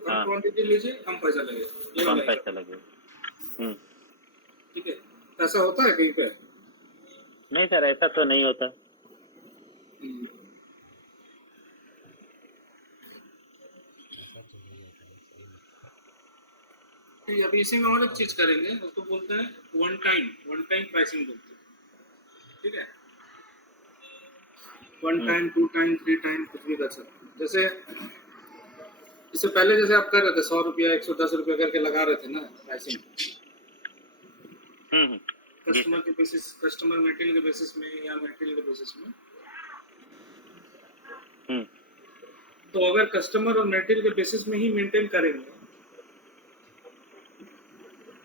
कम हाँ, क्वांटिटी लीजिए कम पैसा लगेगा, ये कम वाला हिसाब। पैसा लगेगा। ठीक है, ऐसा होता है कहीं पे? नहीं सर, ऐसा तो नहीं होता। हम्म। ऐसा तो नहीं होता है, सही में। फिर अभी इसी में और एक चीज करेंगे, उसको बोलते हैं वन टाइम प्राइसिंग बोलते हैं। ठीक है, one time, two time, three time, कुछ भी कर सकते हैं। जैसे इससे पहले जैसे आप कर रहे थे 100 रुपया 110 रुपया करके लगा रहे थे ना प्राइसिंग, जी कस्टमर सर। के बेसिस, कस्टमर मेटेरियल के बेसिस में या मेटेरियल के बेसिस में। तो अगर कस्टमर और मेटेरियल के बेसिस में ही मेंटेन करेंगे,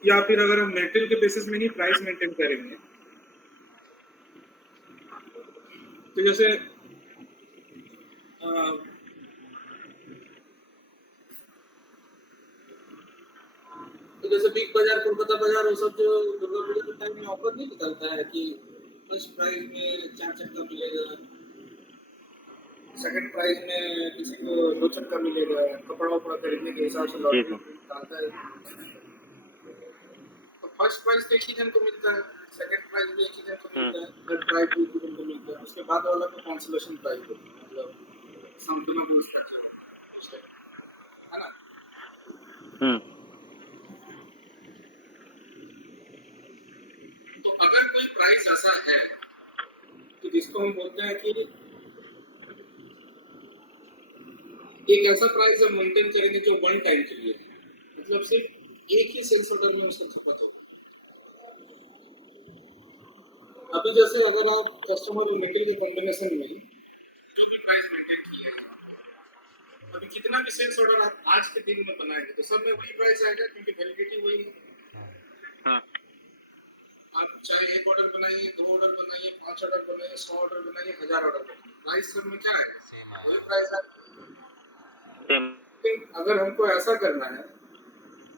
या फिर अगर हम मेटेरियल के बेसिस में ही प्राइस मेंटेन करेंगे, तो जैसे बिग बाजार, कोलकाता बाजार, वो सब जो दुर्गा पूजा के टाइम में ऑफर नहीं निकलता है कि फर्स्ट प्राइस में 4 चक्का मिलेगा, सेकंड प्राइस में किसी को 2 चक्का मिलेगा, कपड़ा उपड़ा खरीदने के हिसाब से लॉटरी निकालता है। तो फर्स्ट प्राइस तो एक ही जन को मिलता है, सेकंड प्राइस भी एक ही जन को मिलता है, थर्ड प्राइस भी एक ही जन को मिलता है, उसके बाद वाला को कैंसिलेशन प्राइस होता है, मतलब समथिंग है ना। तो अगर कोई प्राइस ऐसा है कि जिसको हम बोलते हैं कि एक ऐसा प्राइस हम मेंटेन करेंगे जो वन टाइम के लिए, मतलब सिर्फ एक ही सेल्स ऑर्डर में उसका खपत हो। अभी जैसे अगर आप कस्टमर और मेटेरियल के कॉम्बिनेशन में जो भी प्राइस मेंटेन किया है, अभी कितना भी सेल्स ऑर्डर आप आज के दिन में बनाएंगे तो सब में वही प्राइस आएगा, क्योंकि वैलिडिटी वही है। आप चाहे एक ऑर्डर बनाइए, 2 ऑर्डर बनाइए, 5 ऑर्डर बनाइए, 100 ऑर्डर बनाइए, 1000 ऑर्डर बनाइए, प्राइस सब में क्या आएगा? वही प्राइस आएगा। अगर हमको ऐसा करना है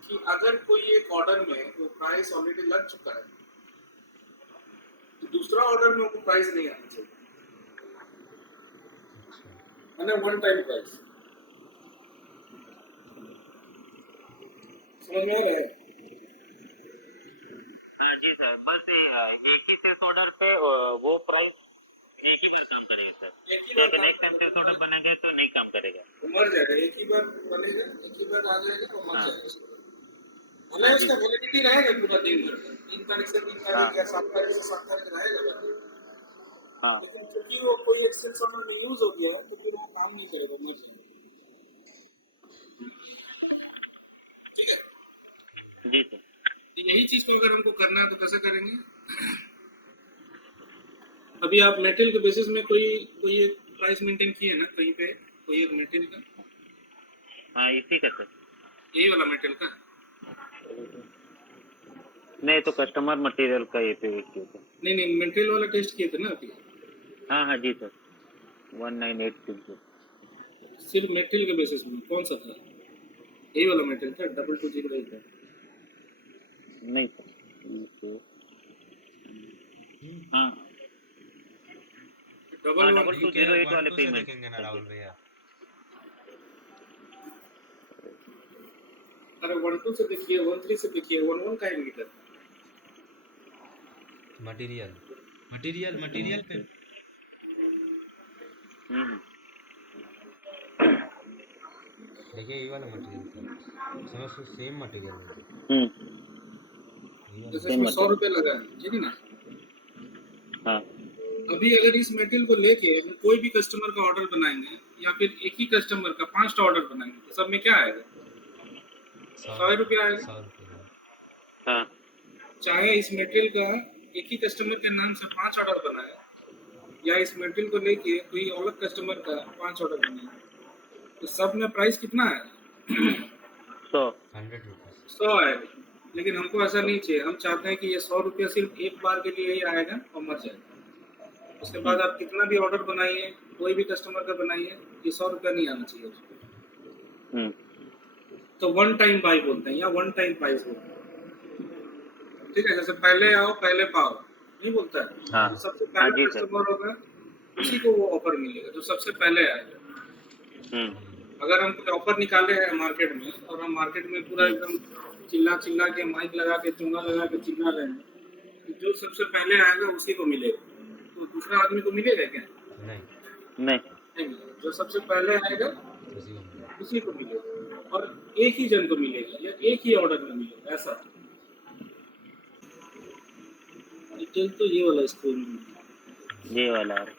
कि अगर कोई एक ऑर्डर में वो प्राइस ऑलरेडी लग चुका है, तो दूसरा ऑर्डर में वो प्राइस नहीं आना चाहिए, मैंने वन टाइम प्राइस। समझ में आ रहा है? हाँ जी सर, बस एक ही सेल्स ऑर्डर पे वो प्राइस एक ही बार काम करेगा सर। लेकिन नेक्स्ट टाइम सेल्स ऑर्डर बनेंगे तो नहीं काम करेगा, तो मर जाएगा। एक ही बार बनेगा, एक ही बार आ जाएगा तो मर जाएगा। हमें उसका वैलिडिटी रहेगा पूरा दिन भर, 3 तारीख से 3 तारीख या 7 तारीख से 7 तारीख रहेगा। लेकिन क्योंकि वो कोई एक सेल्स ऑर्डर में यूज हो गया है तो फिर वो काम नहीं करेगा, नहीं चाहिए। ठीक है जी सर। यही चीज को अगर हमको करना है तो कैसे करेंगे? अभी आप मेटेरियल के बेसिस में कोई एक प्राइस मेंटेन किए ना कहीं पे, कोई एक मेटेरियल का? हाँ, इसी का सर। यही वाला मेटेरियल का? नहीं तो कस्टमर मटेरियल का ये पे किया था। नहीं, मेटेरियल वाला टेस्ट किए थे ना अभी? हाँ जी सर, 1982। सिर्फ मेटेरियल के बेसिस में कौन सा था? यही वाला मेटेरियल था, 2220 था? नहीं सर, हाँ 2208 वाले पेमेंट देखेंगे ना राहुल भैया। अरे 12 से देखिए, 13 से देखिए, 11 का इंडिकेटर मटेरियल पे देखिए, ये वाला मटेरियल था, समझ सेम मटेरियल है। जैसे इसमें 100 रुपये लगा है, ठीक है ना? हाँ। अभी अगर इस मटेरियल को लेके हम कोई भी कस्टमर का ऑर्डर बनाएंगे या फिर एक ही कस्टमर का 5टा ऑर्डर बनाएंगे तो सब में क्या आएगा? 100 रुपया आएगा। 100 रुपये। हाँ। चाहे इस मटेरियल का एक ही कस्टमर के नाम से 5 ऑर्डर बनाए या इस मटेरियल को लेके कोई अलग कस्टमर का 5 ऑर्डर बनाए, तो सब में प्राइस कितना है? 100 रुपीज 100 आएगा। लेकिन हमको ऐसा नहीं चाहिए, हम चाहते हैं कि ये 100 रुपया सिर्फ एक बार के लिए ही आएगा और मर जाएगा। उसके बाद आप कितना भी ऑर्डर बनाइए, कोई भी कस्टमर का बनाइए, ये 100 रुपया नहीं आना चाहिए उसको। हम्म, तो वन टाइम बाई बोलते हैं या वन टाइम प्राइस बोलते हैं, ठीक है। जैसे पहले आओ पहले पाओ नहीं बोलता है, हाँ तो सबसे हाँ पहला जी सर। कस्टमर होगा उसी को वो ऑफर मिलेगा जो सबसे पहले आएगा। अगर हम कोई ऑफर निकाले हैं मार्केट में और हम मार्केट में पूरा एकदम चिल्ला चिल्ला के माइक लगा के चुंगा लगा के चिल्ला रहे हैं, तो जो सबसे पहले आएगा उसी को मिलेगा, तो दूसरा आदमी को मिलेगा क्या? नहीं, नहीं, नहीं मिलेगा। जो सबसे पहले आएगा उसी को मिलेगा। उसी को मिलेगा, और एक ही जन को मिलेगा या एक ही ऑर्डर में मिलेगा, ऐसा। डिटेल तो ये वाला स्कूल में। ये वाला है।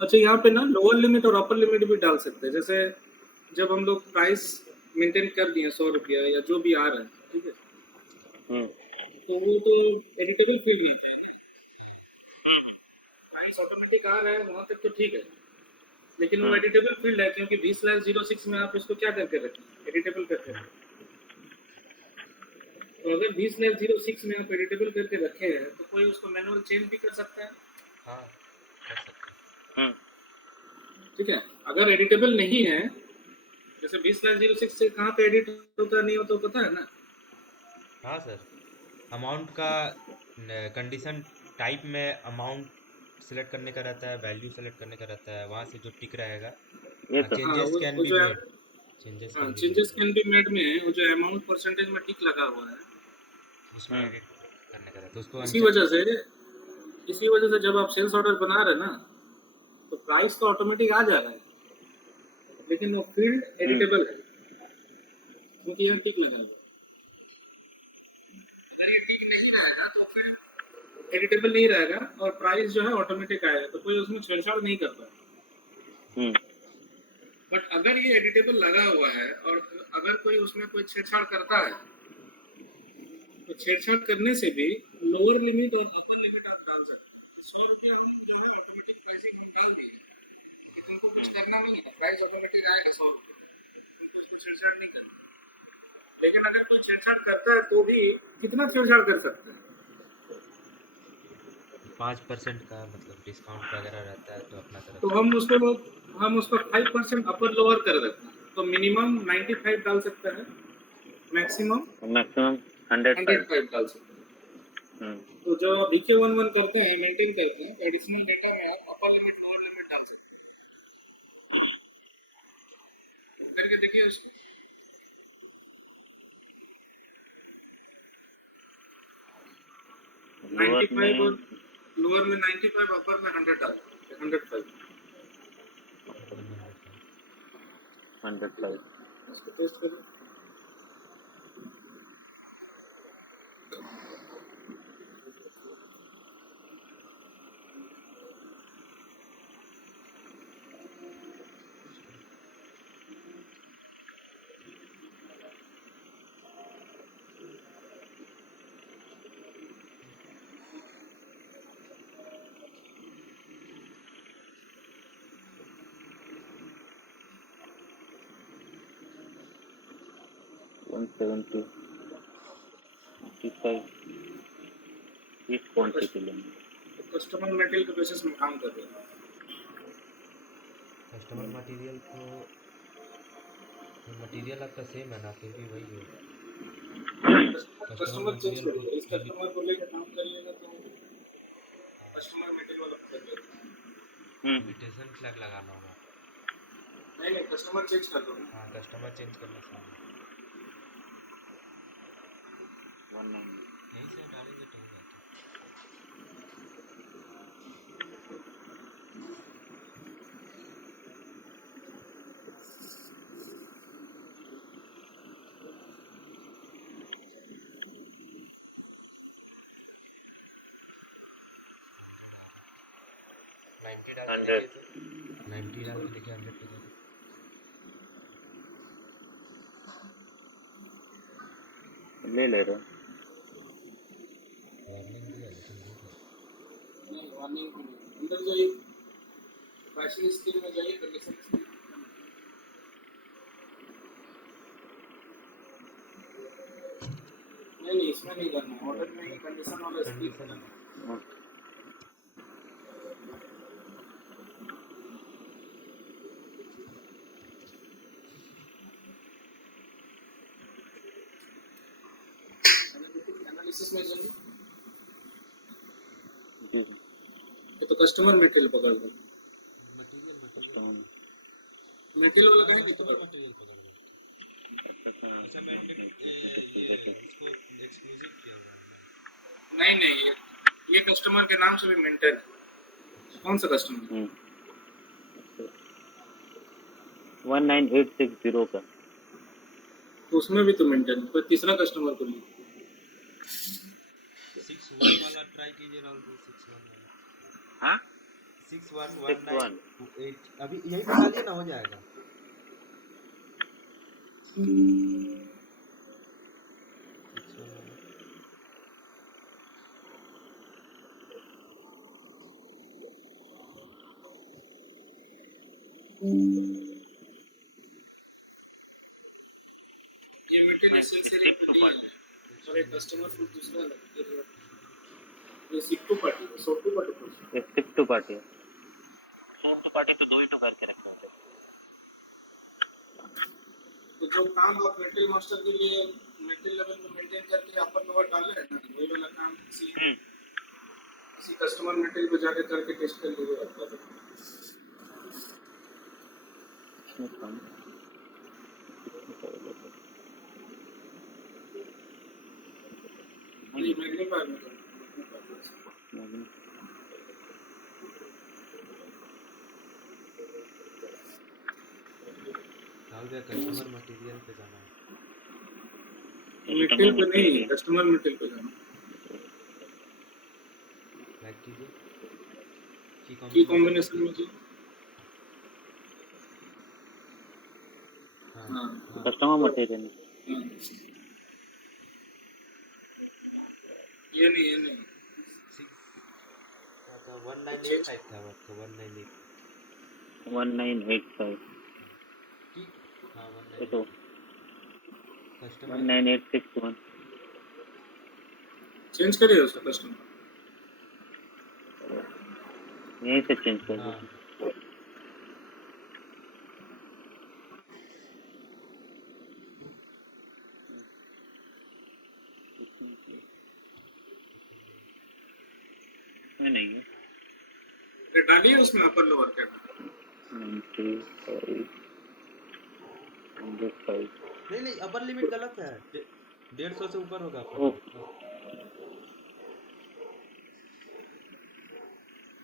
अच्छा, यहाँ पे ना लोअर लिमिट और अपर लिमिट भी डाल सकते हैं। जैसे जब हम लोग प्राइस मेंटेन कर दिए 100 रुपया या जो भी आ रहा है, ठीक है, तो वो तो एडिटेबल फील्ड नहीं चाहिए। प्राइस ऑटोमेटिक आ रहा है वहाँ तक तो ठीक है, लेकिन वो एडिटेबल फील्ड है क्योंकि 20,06 में आप इसको क्या करके रखें, एडिटेबल करके रखें। तो अगर 20,06 में आप एडिटेबल करके रखे हैं तो कोई उसको मैनुअल चेंज भी कर सकता है, हाँ, कर सकते हैं। ठीक है। अगर एडिटेबल नहीं है, जैसे 20,06 से कहाँ पे एडिट होता नहीं होता पता है ना? हाँ सर, अमाउंट का कंडीशन टाइप में अमाउंट सेलेक्ट करने का रहता है, वैल्यू सेलेक्ट करने का रहता है, वहाँ से जो टिक रहेगा ये तो हाँ, चेंजेस कैन वो बी जो made, changes can be changes made, can be made में वो जो अमाउंट परसेंटेज में टिक लगा हुआ है, उसमें एडिट करने का रहता है, उसको इसी वजह से जब आप सेल्स ऑर्डर बना रहे हैं ना, तो प्राइस तो ऑटोमेटिक आ जा रहा है, लेकिन वो फील्ड एडिटेबल है क्योंकि यहाँ टिक लगा हुआ है। अगर ये टिक नहीं रहेगा तो फिर एडिटेबल नहीं रहेगा और प्राइस जो है ऑटोमेटिक आएगा, तो कोई उसमें छेड़छाड़ नहीं कर पाएगा। बट अगर ये एडिटेबल लगा हुआ है और अगर कोई उसमें कोई छेड़छाड़ करता है, तो छेड़छाड़ करने से भी लोअर लिमिट और अपर लिमिट आप डाल सकते हैं। 100 रुपया हम जो है ऑटोमेटिक प्राइसिंग हम डाल दिए कि तुमको कुछ करना नहीं है, प्राइस ऑटोमेटिक आएगा 100 रुपये, तुमको उसको छेड़छाड़ नहीं करना। लेकिन अगर कोई छेड़छाड़ करता है तो भी कितना छेड़छाड़ कर सकते हैं? 5% का मतलब डिस्काउंट वगैरह रहता है तो अपना तरफ तो हम उसको 5% अपर लोअर कर देते हैं, तो मिनिमम 95 डाल सकते हैं, मैक्सिमम 105 डाल सकते हैं। तो जो VK11 करते हैं, मेंटेन करते हैं, एडिशनल डेटा में आप अपर लिमिट लोअर लिमिट डाल सकते हैं। करके देखिए उसको। लोअर 95 और में लोअर में 95, अपर में 100 डाल 105। 105 इसको टेस्ट करो। इस क्वांटिटी लेंगे। कस्टमर मटेरियल के बेसिस में काम कर रहे हैं। कस्टमर मटेरियल तो मटेरियल आपका सेम है ना, फिर भी वही है। कस्टमर चेंज मटेरियल को करिए, इस कस्टमर को लेकर काम करिएगा तो कस्टमर मटेरियल वाला पकड़ लेगा। इन्विटेशन फ्लैग लगाना होगा। नहीं, कस्टमर चेंज कर दो। हाँ, कस्टमर चेंज करना चाहिए। यहीं से डालेंगे तो होगा। हंड्रेड 90 डाल के देखिए 100 पे जाए। ले रहे हो। वार्निंग दिया लेकिन नहीं, वार्निंग अंदर जाइए, प्राइसिंग स्कीम में जाइए, कंडीशन स्कीम। नहीं, इसमें नहीं करना, ऑर्डर में ही कंडीशन वाला स्किप कंडीशन करना। एनालिसिस में चलिए, जी ये तो कस्टमर मटेरियल पकड़ लो, मटेरियल मटेरियल वाला कहीं नहीं पकड़। मटेरियल पकड़ लो। अच्छा ये इसको एक्सक्लूसिव किया हुआ है। नहीं नहीं, ये कस्टमर के नाम से भी मेंटेन है। कौन सा कस्टमर? 19860 का। तो उसमें भी तो मेंटेन है, कोई तीसरा कस्टमर को नहीं। 61 वाला ट्राई कीजिए राहुल जी, 61 वाला। हाँ 611928 अभी यही निकालिए ना, हो जाएगा। ये मेंटेन सेल से रेट नहीं है, और एक कस्टमर को दूसरा लगता है। ये सिक्टू पार्टी, सोटू पार्टी को। ये शिफ्ट टू पार्टी है। शिफ्ट टू पार्टी तो 2 ही तो करके रखना है। तो जो काम आप मेटल मास्टर के लिए मेटल लेवल पे मेंटेन करके अपर लोअर डाले हैं ना, वही वाला काम किसी कस्टमर मेटल पे जाके करके टेस्ट कर लीजिए आपका। ये मैग्नीफायर में कस्टमर मटेरियल पे जाना है। मेटल पे नहीं, कस्टमर मेटल पे जाना। बैक कीजिए, की कॉम्बिनेशन में जी। हाँ कस्टमर मटेरियल ये नहीं 1985 था आपका, 198 1985 ठीक। हाँ ये तो कस्टमर 19861 चेंज करिए उसका कस्टमर। यहीं से चेंज कर हाँ दीजिए। नहीं है ये डालिए उसमें अपर लोअर क्या। 95 105 नहीं अपर लिमिट गलत है, 150 से ऊपर होगा अपर।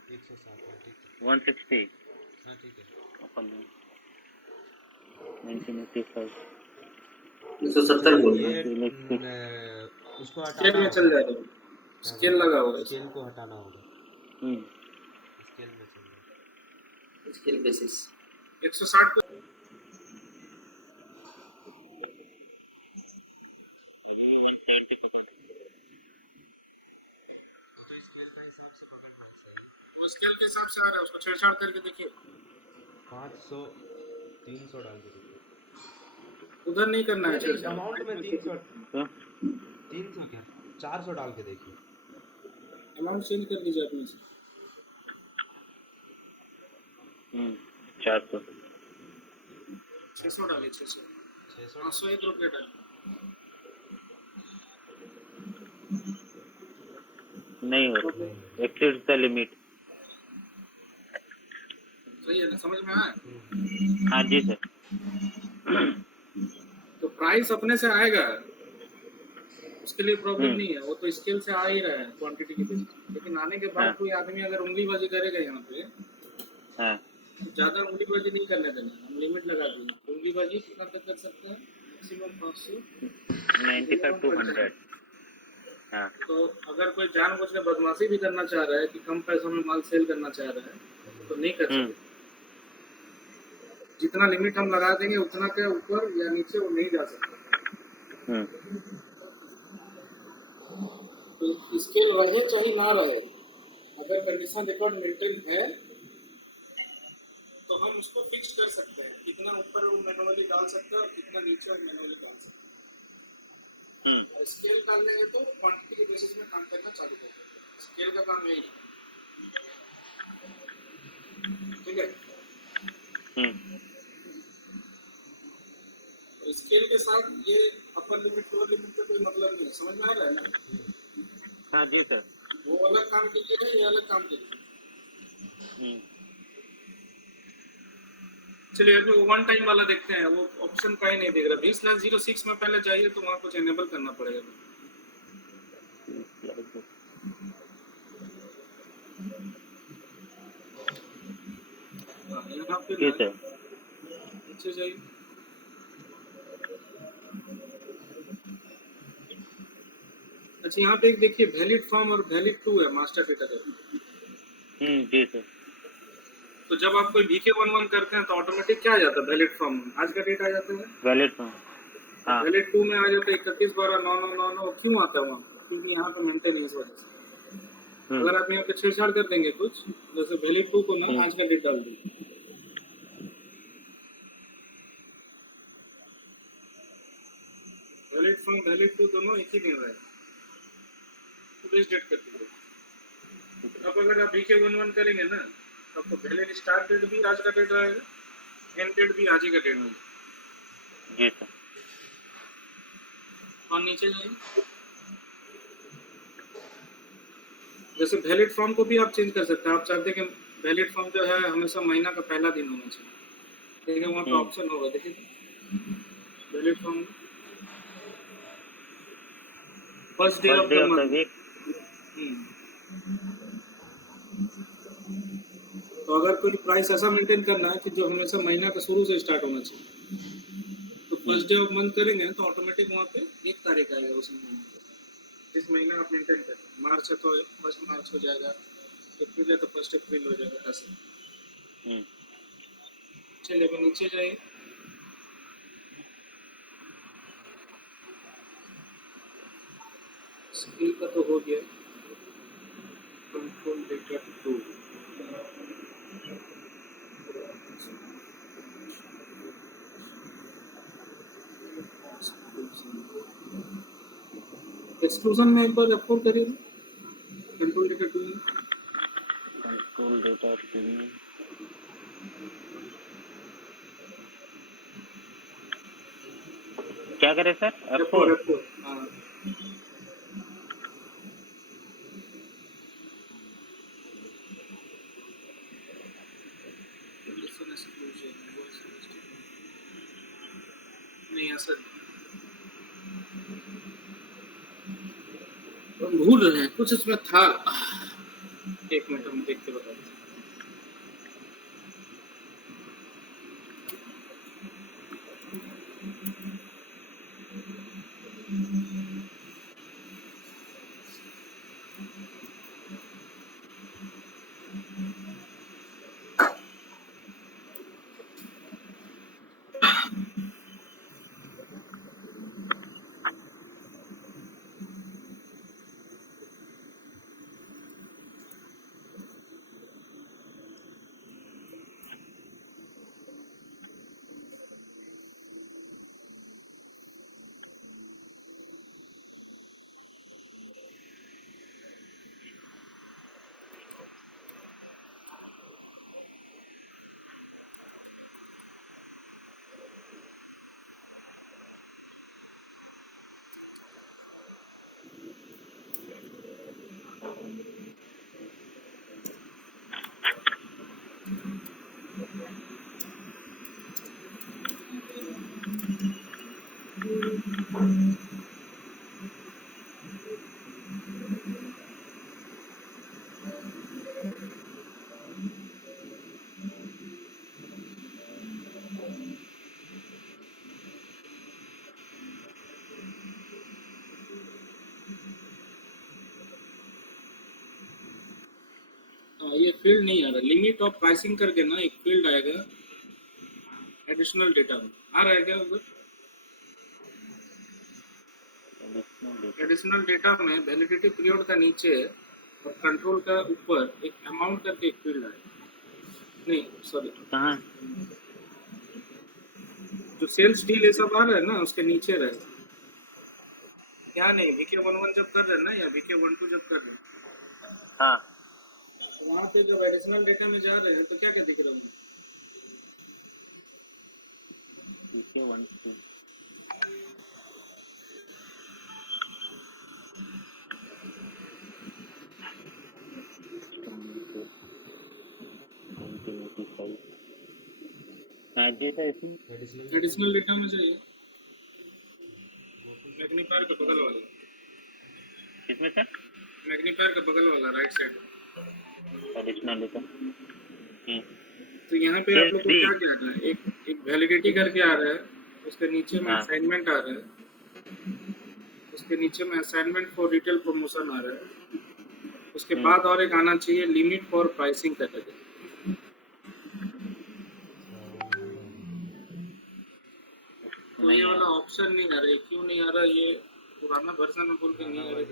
107 है, ठीक है। 160 हाँ ठीक है। अपन 1985 170 बोल ये रहा उसको स्केल हटाना में चल होगा, जाएगा, स्केल लगा हुआ है। स्केल को हटाना होगा, स्केल में चल जाएगा। स्केल बेसिस 160 को अभी 170 पकड़। तो स्केल का हिसाब से पकड़ सकता है। वो स्केल के हिसाब से आ रहा है, उसको छेड़छाड़ करके देखिए। 500 300 डाल के देखिए। उधर नहीं करना है छेड़छाड़। अमाउंट में 300 क्या 400 डाल के देखिए। अमाउंट चेंज कर दीजिए अपने से। 400 600 डालिए, 600 501 रुपये डालिए। नहीं हो एक्सीड द लिमिट। सही है ना, समझ में आया? हाँ जी सर। तो प्राइस अपने से आएगा, उसके लिए प्रॉब्लम नहीं है, वो तो स्केल से आ ही रहा है क्वांटिटी के बेसिस पे। लेकिन आने के बाद कोई आदमी अगर उंगलीबाजी करेगा यहाँ पे, ज्यादा उंगलीबाजी नहीं करने देना, हम लिमिट लगा देंगे। उंगलीबाजी कितना तक कर सकते हैं? Maximum 500 95 to 100। हाँ तो अगर कोई जानबूझ के बदमाशी भी करना चाह रहा है कि कम पैसों में माल सेल करना चाह रहा है, तो नहीं कर सकते। जितना लिमिट हम लगा देंगे उतना के ऊपर या नीचे वो नहीं जा सकता। तो स्केल रहे चाहे ना रहे, अगर कंडीशन रिकॉर्ड मेंटेन है तो हम उसको फिक्स कर सकते हैं, कितना ऊपर वो मैनुअली डाल सकते हैं और कितना नीचे वो मैनुअली डाल सकते हैं। स्केल कर लेंगे तो क्वांटिटी के बेसिस में काम करना चालू कर देंगे। स्केल का काम यही है, ठीक है। स्केल के साथ ये अपर लिमिट लोअर लिमिट का कोई मतलब नहीं है, समझ में आ रहा है ना? हाँ जी सर। वो अलग काम के लिए है, ये अलग काम के लिए। चलिए अभी वन टाइम वाला देखते हैं, वो ऑप्शन का ही नहीं दिख रहा। 20,06 में पहले जाइए तो वहाँ कुछ एनेबल करना पड़ेगा। यहाँ पे जी सर। नीचे जाइए, अच्छा यहाँ पे एक देखिए वैलिड फॉर्म और वैलिड टू है मास्टर डेटा का। जी सर। तो जब आप कोई VK11 करते हैं तो ऑटोमेटिक क्या आ जाता है वैलिड फॉर्म में? आज का डेट आ जाता है। वैलिड फॉर्म, हाँ। वैलिड टू में आ जाता है 31/12/9999। क्यों आता है वहाँ? क्योंकि यहाँ पे मेंटेन है इस वजह से। अगर आप यहाँ पे छेड़छाड़ कर देंगे कुछ, जैसे वैलिड टू को ना आज का डेट डाल देंगे, वैलिड फॉर्म वैलिड टू दोनों एक ही दिन रहे तो बेस डेट कर दीजिए। अब अगर आप VK11 करेंगे ना तो आपको वैलिड स्टार्ट डेट भी आज का डेट रहेगा, एंड डेट भी आज ही का डेट होगा। जी सर। और नीचे जाइए, जैसे वैलिड फॉर्म को भी आप चेंज कर सकते हैं। आप चाहते हैं कि वैलिड फॉर्म जो है हमेशा महीना का पहला दिन होना चाहिए, देखिए वहाँ पे ऑप्शन होगा, देखिए valid form first day of the month. तो अगर कोई प्राइस ऐसा मेंटेन करना है कि जो हमेशा महीना का शुरू से स्टार्ट होना चाहिए, तो फर्स्ट डे ऑफ मंथ करेंगे तो ऑटोमेटिक वहाँ पे 1 तारीख आएगा उस महीने का, जिस महीना आप मेंटेन करें। मार्च है तो 1 मार्च हो जाएगा, अप्रैल है तो 1 अप्रैल हो जाएगा, ऐसे। चलिए अभी नीचे जाइए, स्किल का तो हो गया, कंट्रोल डेटा टू। एक्सक्लूजन में एक बार F4 करिए, कंट्रोल डेटा टू में। कंट्रोल डेटा टू में क्या करें सर? F4। हाँ। नहीं ऐसा हम भूल रहे हैं, कुछ इसमें था। एक मिनट हम देख के बताते हैं। ये फील्ड नहीं आ रहा, लिमिट ऑफ प्राइसिंग करके ना एक फील्ड आएगा एडिशनल डेटा में। आ रहा है क्या उधर? एडिशनल डेटा में वैलिडिटी पीरियड का नीचे और कंट्रोल का ऊपर एक अमाउंट करके एक फील्ड आएगा। नहीं सॉरी, कहाँ? जो सेल्स डील ये सब आ रहा है ना उसके नीचे रहेगा। यहाँ नहीं, VK11 जब कर रहे हैं ना या VK12 जब कर रहे हैं, हाँ तो वहाँ पे जब एडिशनल डेटा में जा रहे हैं तो क्या क्या दिख रहा है? VK12 हाँ जी सर, इसमें एडिशनल डेटा में जाइए, मैग्नीफायर का बगल वाला, किसमें सर? मैग्नीफायर का बगल वाला राइट साइड। एडिशनल डेटा तो यहाँ पे आप लोग को क्या क्या आ रहा है? एक वैलिडिटी करके आ रहा है, उसके नीचे में हाँ। असाइनमेंट आ रहा है, उसके नीचे में असाइनमेंट फॉर रिटेल प्रमोशन आ रहा है, उसके बाद और एक आना चाहिए लिमिट फॉर प्राइसिंग कैटेगरी। तो ये वाला ऑप्शन नहीं आ रहा है, क्यों नहीं आ रहा? ये पुराना वर्जन में बोल के नहीं आ रहा है।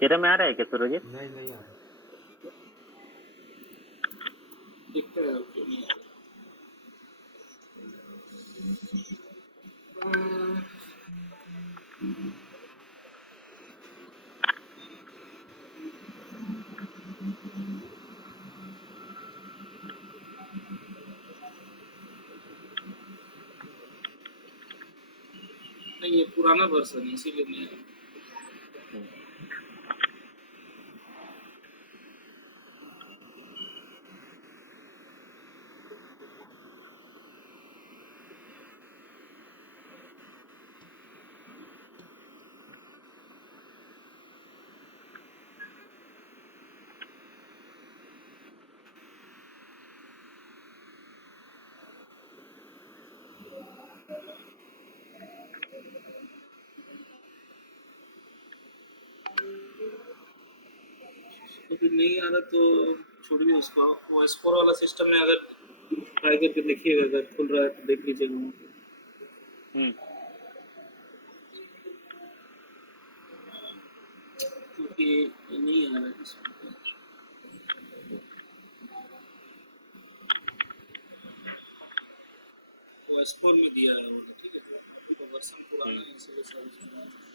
तेरा में आ रहा है क्या सुरजीत? नहीं आ रहा। दिखता है क्यों नहीं आ रहा? नहीं, ये पुराना वर्जन है इसीलिए नहीं आ रहा। तो फिर नहीं आ रहा तो छोड़िए उसको। वो S4 वाला सिस्टम में अगर ट्राई करके देखिएगा, अगर खुल रहा है तो देख लीजिएगा। क्योंकि नहीं आ रहा है इसमें। वो S4 में दिया है वो, ठीक है, तो अभी तो वर्जन पुराना है इसलिए सब इसमें।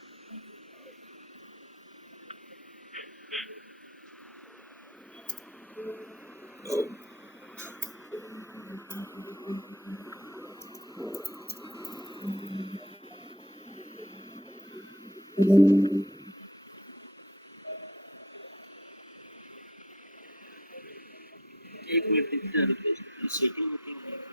एक मिनट दिखता है, रुको, सेटिंग होती है।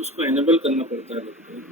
उसको एनेबल करना पड़ता है लगता है।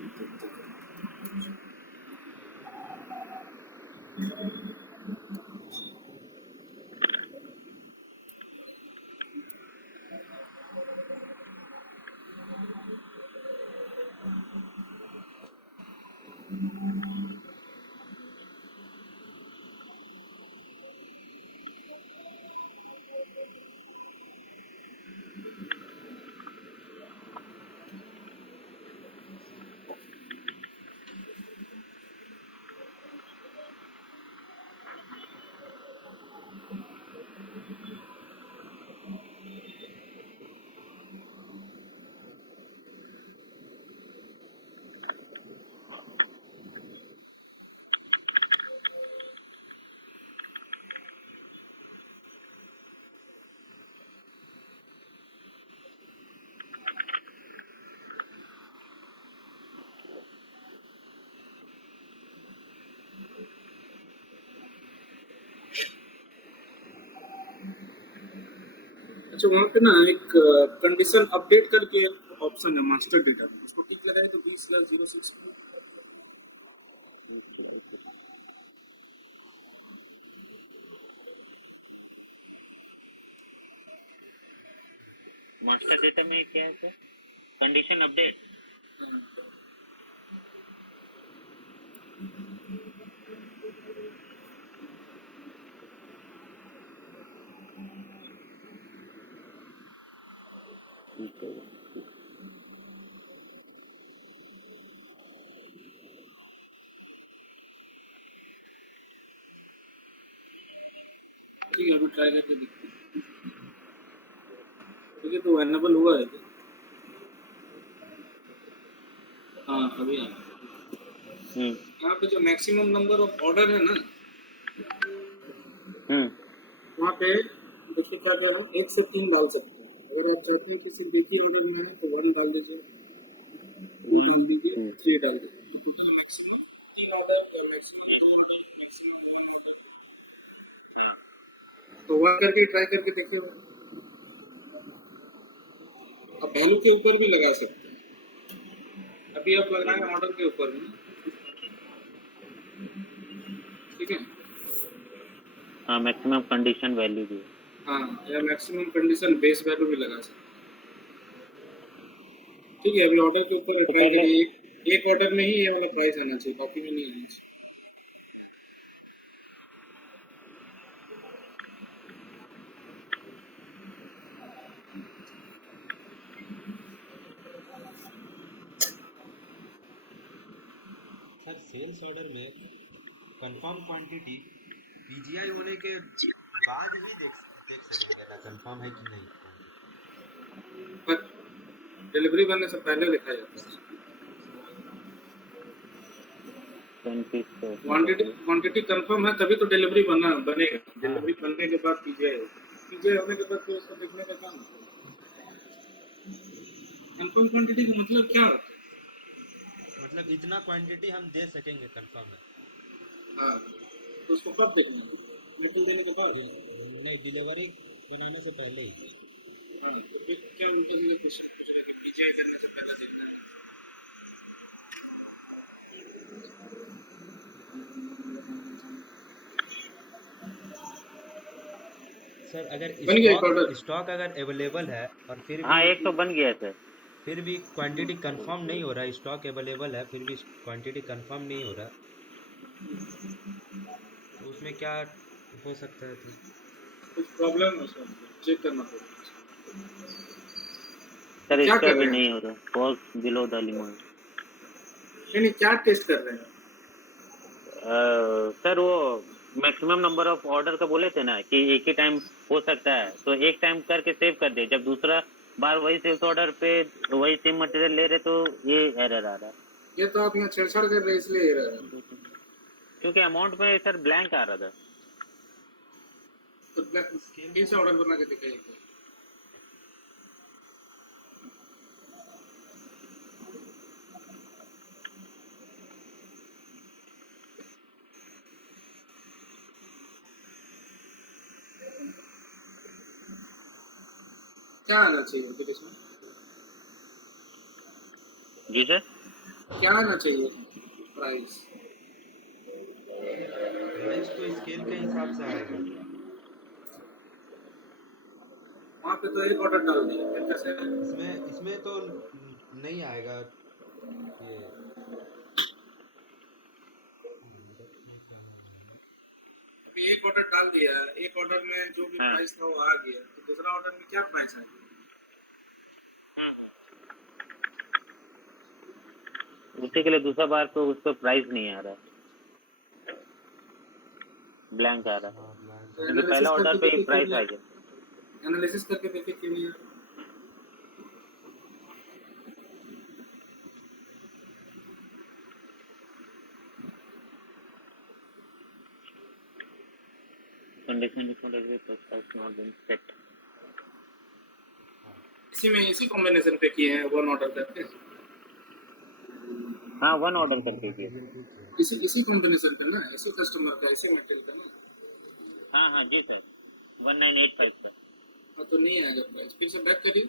अच्छा, वहाँ पे ना एक कंडीशन अपडेट करके ऑप्शन है मास्टर डेटा, उसको टिक लगाए तो 20,06 मास्टर डेटा में क्या है सर? Condition update. ट्राई करके देखते हैं। ठीक है, तो अवेलेबल हुआ है क्या? हाँ अभी आया। यहाँ पे जो मैक्सिमम नंबर ऑफ ऑर्डर है ना, वहाँ पे देखिए क्या क्या है, 1 से 3 डाल सकते हैं। अगर आप चाहते हैं कि सिर्फ एक ही ऑर्डर में है तो 1 डाल दीजिए, 2 डाल दीजिए, 3 डाल दीजिए। तो total maximum 3 order, maximum 2 order, maximum 1 order. तो 1 करके ट्राई करके देखिए। आप वैल्यू के ऊपर भी लगा सकते हैं। अभी आप लगाए ऑर्डर के ऊपर में, ठीक है। हाँ, मैक्सिमम कंडीशन वैल्यू भी है। हाँ, या मैक्सिमम कंडीशन बेस वैल्यू भी लगा सकते हैं। ठीक है, अभी ऑर्डर के ऊपर ट्राई करिए। एक ऑर्डर में ही ये वाला प्राइस आना चाहिए, कॉपी में नहीं आना चाहिए। सर सेल्स ऑर्डर में कंफर्म क्वांटिटी पीजीआई होने के बाद ही देख सकेंगे ना कंफर्म है कि नहीं quantity? पर डिलीवरी बनने से पहले लिखा जाता है। क्वांटिटी कंफर्म है तभी तो डिलीवरी बनेगा। डिलीवरी बनने के बाद पीजीआई होने के बाद तो उसको देखने का काम है। कंफर्म क्वांटिटी का मतलब क्या होता है? मतलब इतना क्वांटिटी हम दे सकेंगे कंफर्म है। हाँ, तो उसको कब देखना है? मटेरियल देने के बाद? नहीं, डिलीवरी बनाने से पहले ही। नहीं, तो फिर क्या उनकी जगह क्वेश्चन पूछ रहे हैं कि पीजीआई करने से पहले देखना सर अगर बन गया एक ऑर्डर? स्टॉक अगर अवेलेबल है और फिर हाँ, भी एक तो बन गया सर। फिर भी क्वांटिटी कंफर्म नहीं हो रहा, स्टॉक अवेलेबल है फिर भी क्वांटिटी कंफर्म नहीं हो रहा, तो उसमें क्या हो सकता है? तो कुछ प्रॉब्लम है उसमें, चेक करना पड़ेगा। सर क्या इसका कर भी रहे हैं? नहीं हो रहा, फॉल्स बिलो द लिमिट। नहीं, क्या टेस्ट कर रहे हैं? सर वो मैक्सिमम नंबर ऑफ ऑर्डर का बोले थे ना कि एक ही टाइम हो सकता है, तो एक टाइम करके सेव कर दे। जब दूसरा बार वही सेल्स ऑर्डर पे वही सेम मटेरियल ले रहे तो ये एरर आ रहा है। ये तो आप यहाँ छेड़छाड़ कर रहे हैं इसलिए ये रहा है। क्योंकि अमाउंट में सर ब्लैंक आ रहा था। तो फिर से ऑर्डर बना के दिखाइए। क्या आना चाहिए फिर इसमें? जी सर, क्या आना चाहिए प्राइस? प्राइस तो स्केल के हिसाब से आएगा। वहाँ पे तो एक ऑर्डर डाल दिया, फिर कैसे? इसमें तो नहीं आएगा ये। अभी एक ऑर्डर डाल दिया, एक ऑर्डर में जो भी प्राइस था वो आ गया, तो दूसरा ऑर्डर में क्या प्राइस आएगा? उसी के लिए दूसरा बार तो उस पर प्राइस नहीं आ रहा, ब्लैंक आ रहा है। तो क्योंकि पहला ऑर्डर पे ही प्राइस आ गया। एनालिसिस करके देखिए क्यों नहीं है। Condition has not been set। इसी में इसी कॉम्बिनेशन पे किए हैं 1 ऑर्डर करके। हाँ, 1 ऑर्डर कर दीजिए। इसी कॉम्बिनेशन पे ना, इसी कस्टमर का, इसी मटेरियल का ना। हाँ जी सर, 1985 का। हाँ, तो नहीं आएगा प्राइस। फिर से बैक करिए,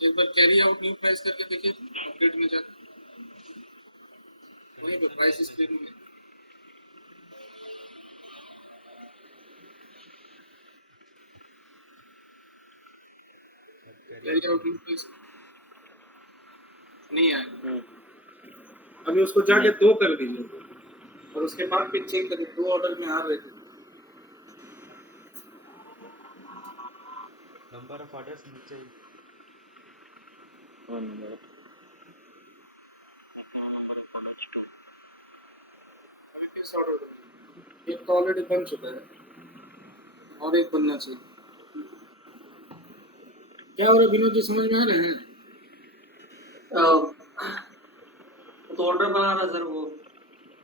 एक बार कैरी आउट न्यू प्राइस करके देखिए अपडेट में जाकर, वहीं पे प्राइस स्क्रीन में कैरी आउट न्यू प्राइस नहीं आएगा। अभी उसको जाके 2 कर दीजिए और उसके बाद फिर चेक करिए 2 ऑर्डर में आ रहे थे। नंबर ऑफ ऑर्डर्स नीचे अभी फिर से ऑर्डर करिए, एक तो ऑलरेडी बन चुका है, और एक बनना चाहिए। क्या हो रहा है विनोद जी, समझ में आ रहे हैं? तो ऑर्डर बना रहा सर, वो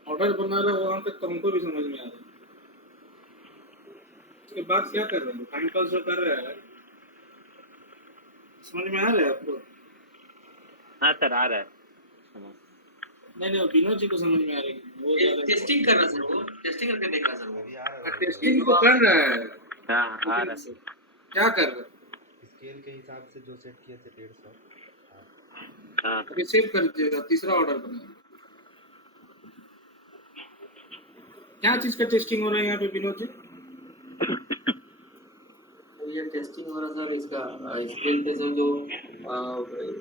ऑर्डर बना रहा है वहाँ तक तो हमको भी समझ में आ रहा है। उसके बाद क्या कर रहे हैं, टाइम पास जो कर रहा है, समझ में आ रहा है आपको? हाँ सर आ रहा है। नहीं वो विनोद जी को समझ में आ रहा है, वो टेस्टिंग कर रहा सर, वो टेस्टिंग करके देख रहा सर वो। अभी आ रहा है। टेस्टिंग तो कर रहा है। हाँ आ रहा है। क्या कर रहा है? स्केल के हिसाब से जो सेट किए थे 150। हाँ अभी सेव कर दीजिएगा, तीसरा ऑर्डर बना। क्या चीज का टेस्टिंग हो रहा है यहाँ पे विनोद जी? ये टेस्टिंग हो रहा सर इसका स्केल पे सर, जो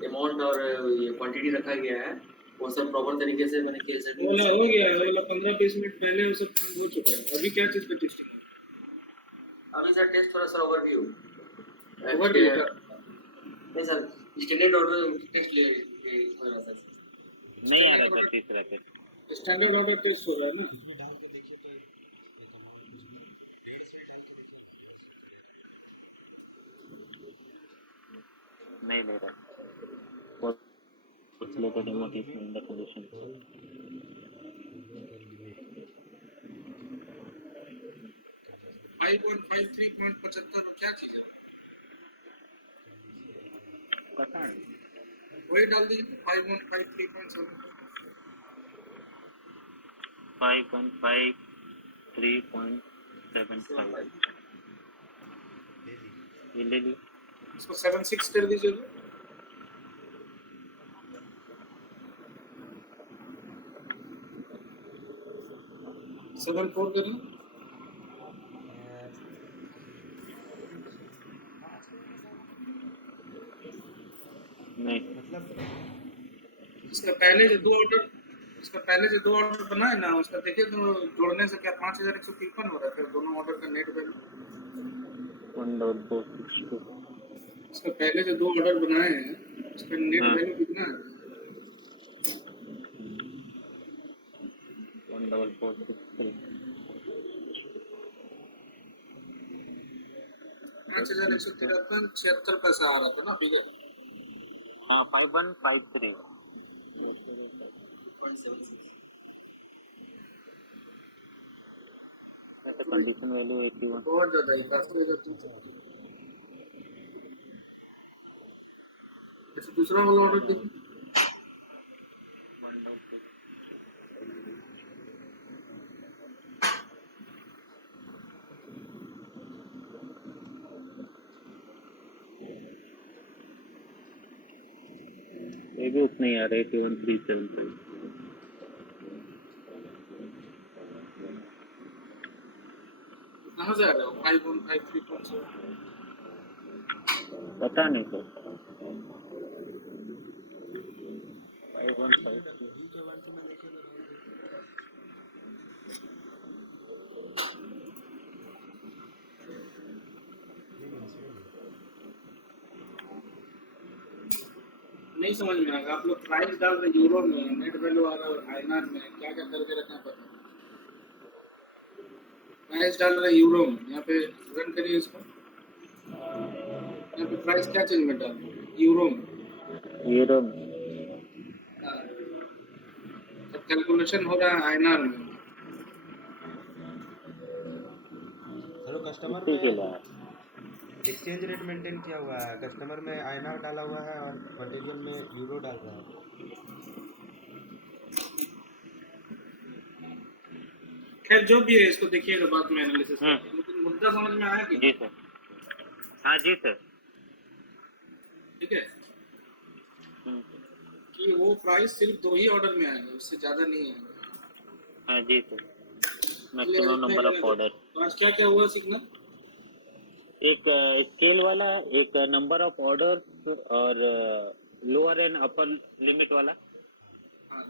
अमाउंट और ये क्वांटिटी रखा गया है वो सब प्रॉपर तरीके से मैंने किया सर। वो हो गया है, वो 15-20 मिनट पहले वो सब काम हो चुका है। अभी क्या चीज का टेस्टिंग है? अभी सर टेस्ट हो रहा सर, ओवरव्यू ओवरव्यू का नहीं सर, स्टैंडर्ड ऑर्डर टेस्ट ले हो रहा सर। नहीं आ रहा सर तीसरा पे। स्टैंडर्ड ऑर्डर टेस्ट हो रहा है ना? उसमें डाल के देखिए तो एक अमाउंट डाल के देखिए। नहीं ले रहा। कुछ लोग demo test in the condition. 5153.75 क्या चीज है? पता नहीं। वही डाल दीजिए 5153.75। 5.53.75 ये ले ली। इसको 76 कर दीजिए। 74 करें। नहीं मतलब इसका पहले जो दो ऑर्डर बनाए ना, उसका देखिए तो जोड़ने से क्या 5153 हो रहा है, फिर दोनों ऑर्डर का नेट वैल्यू। 1.462 इसका पहले जो दो ऑर्डर बनाए हैं उसका नेट वैल्यू कितना है? 1.463 5153.76 पैसा आ रहा था ना फिगर। हाँ 5153 कंडीशन वैल्यू 81। बहुत ज्यादा है, काफी ज्यादा। जैसे दूसरा वाला ऑर्डर देखिए, ये भी उतना ही आ रहा है 8137। कहाँ से आ रहा है 5153.7? पता नहीं सर 5153 नहीं समझ में आएगा। आप लोग प्राइस डाल रहे यूरो में, नेट वैल्यू आ रहा है आईएनआर में, क्या क्या करके रखना पड़ता है। प्राइस डाल रहे यूरो में, यहाँ पे रन करिए इसको। यहाँ पे प्राइस क्या चीज में डाल यूरो में, यूरो तो कैलकुलेशन हो रहा है आईएनआर में। चलो कस्टमर ठीक है में एक्सचेंज रेट मेंटेन किया हुआ है, कस्टमर में आईएनआर डाला हुआ है और मटेरियल में यूरो डाल रहा है। खैर जो भी है इसको देखिएगा बाद में एनालिसिस करके, लेकिन मुद्दा समझ में आया कि जी सर। हाँ जी सर। ठीक है कि वो प्राइस सिर्फ दो ही ऑर्डर में आएगा, उससे ज्यादा नहीं आएगा। हाँ जी sir. Maximum number of order. तो आज क्या क्या हुआ सीखना? एक स्केल वाला, एक नंबर ऑफ ऑर्डर और लोअर एंड अपर लिमिट वाला। हाँ,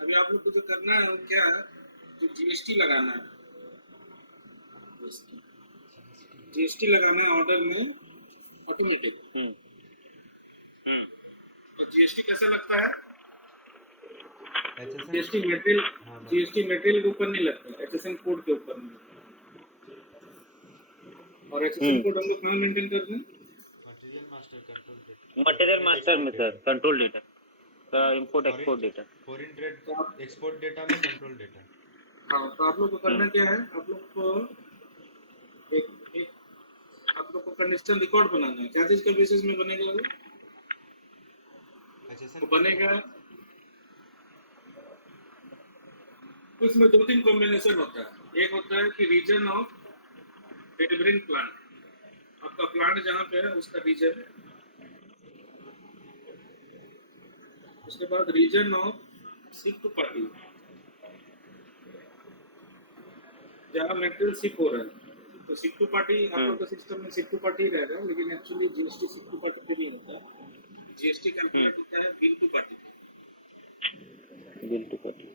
अभी आप लोग को जो करना है वो क्या है, जो जीएसटी लगाना है, जीएसटी लगाना है ऑर्डर में ऑटोमेटिक। हम्म और जीएसटी कैसे लगता है? HSN जीएसटी मटेरियल हाँ मैं जीएसटी मटेरियल के ऊपर नहीं लगता, एचएसएन कोड के ऊपर नहीं लगता। और एचएसएन कोड हम लोग कहाँ मेंटेन करते हैं? Material master control data material master में सर कंट्रोल डेटा का import foreign export data. Foreign trade तो आप एक्सपोर्ट डेटा में कंट्रोल डेटा। हाँ, तो आप लोग को करना क्या है, आप लोग को एक आप लोग को कंडीशनल रिकॉर्ड बनाना है। क्या चीज के बेसिस में बनेगा वो? HSN वो बनेगा, उसमें 2-3 कॉम्बिनेशन होता है। एक होता है कि रीजन ऑफ डिलीवरिंग प्लांट, आपका प्लांट जहाँ पे है उसका रीजन है। उसके बाद region of ship to party, जहाँ मेटेरियल शिप हो रहा है। तो शिप टू पार्टी आप लोग का सिस्टम में शिप टू पार्टी रहेगा, लेकिन actually GST ship to party पे नहीं होता है। जीएसटी कैलकुलेट होता है bill to party. Bill to party.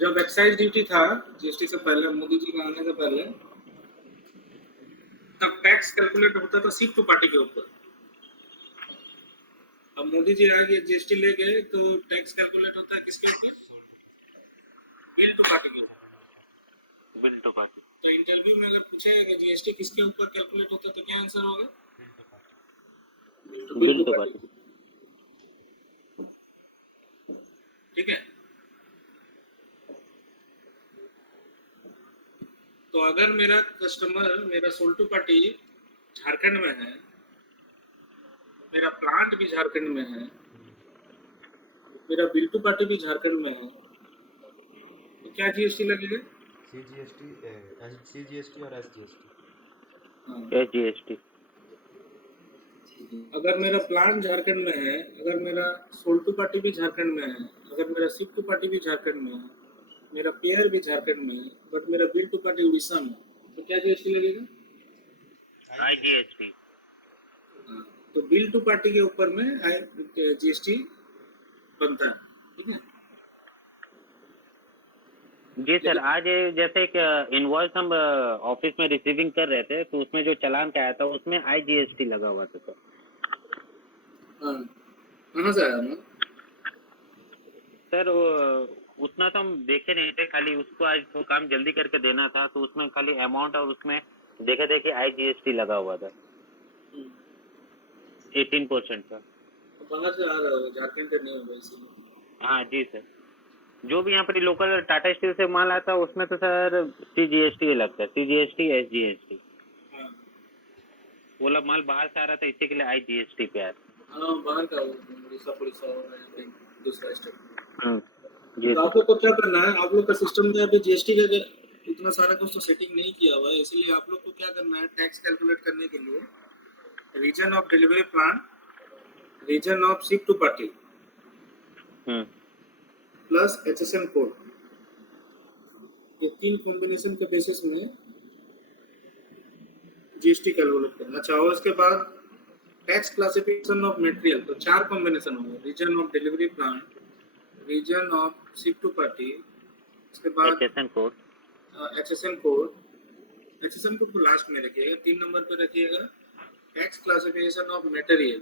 जब एक्साइज ड्यूटी था जीएसटी से पहले, मोदी जी के आने से पहले, तब टैक्स कैलकुलेट होता था शिप टू पार्टी के ऊपर। अब मोदी जी आगे जीएसटी ले गए तो टैक्स कैलकुलेट होता है किसके ऊपर? बिल टू पार्टी के ऊपर। Bill to party. तो इंटरव्यू में अगर पूछेगा कि जीएसटी किसके ऊपर कैलकुलेट होता है तो क्या आंसर होगा? Bill to party. ठीक है। तो अगर मेरा कस्टमर, मेरा सोल टू पार्टी झारखंड में है, मेरा प्लांट भी झारखंड में है, मेरा बिल टू पार्टी भी झारखंड में है, तो क्या जीएसटी लगेगा? CGST और SGST। जीएसटी। अगर मेरा प्लांट झारखंड में है, अगर मेरा सोल टू पार्टी भी झारखंड में है, अगर मेरा शिप टू पार्टी भी झारखंड में है, मेरा पेयर भी झारखंड में है, बट मेरा बिल टू पार्टी उड़ीसा में, तो क्या जीएसटी लगेगा? IGST। तो बिल टू पार्टी के ऊपर में जीएसटी बनता है। ठीक है। जी सर, आज जैसे एक इनवॉइस हम ऑफिस में रिसीविंग कर रहे थे, तो उसमें जो चालान का आया था उसमें IGST लगा हुआ था सर। हाँ, कहाँ से आया ना? सर उतना तो हम देखे नहीं थे, खाली उसको आज तो काम जल्दी करके देना था, तो उसमें खाली अमाउंट और उसमें देखे थे कि IGST लगा हुआ था 18% का। बाहर से आ रहा होगा, झारखंड से नहीं होगा इसीलिए। हाँ जी सर, जो भी यहाँ पर लोकल टाटा स्टील से माल आता है उसमें तो सर CGST लगता है, CGST SGST। हाँ वो माल बाहर से आ रहा था, इसी के लिए IGST पे आया था। हाँ, बाहर का उड़ीसा पुड़ीसा हो रहा है, कहीं दूसरा स्टेट। जी तो आप लोग को क्या करना है, आप लोग का सिस्टम में अभी जीएसटी का इतना सारा कुछ तो सेटिंग नहीं किया हुआ है, इसलिए आप लोग को क्या करना है, टैक्स कैलकुलेट करने के लिए region of delivery plan, region of ship to party plus HSN code, ये 3 कॉम्बिनेशन के बेसिस में जीएसटी कैलकुलेट करना। अच्छा, और उसके बाद टैक्स क्लासिफिकेशन ऑफ मटेरियल, तो 4 कॉम्बिनेशन होंगे, region of delivery plan, region of ship to party, उसके बाद HSN code. HSN code. HSN code को लास्ट में रखिएगा, 3 नंबर पे रखिएगा टैक्स क्लासिफिकेशन ऑफ मटेरियल,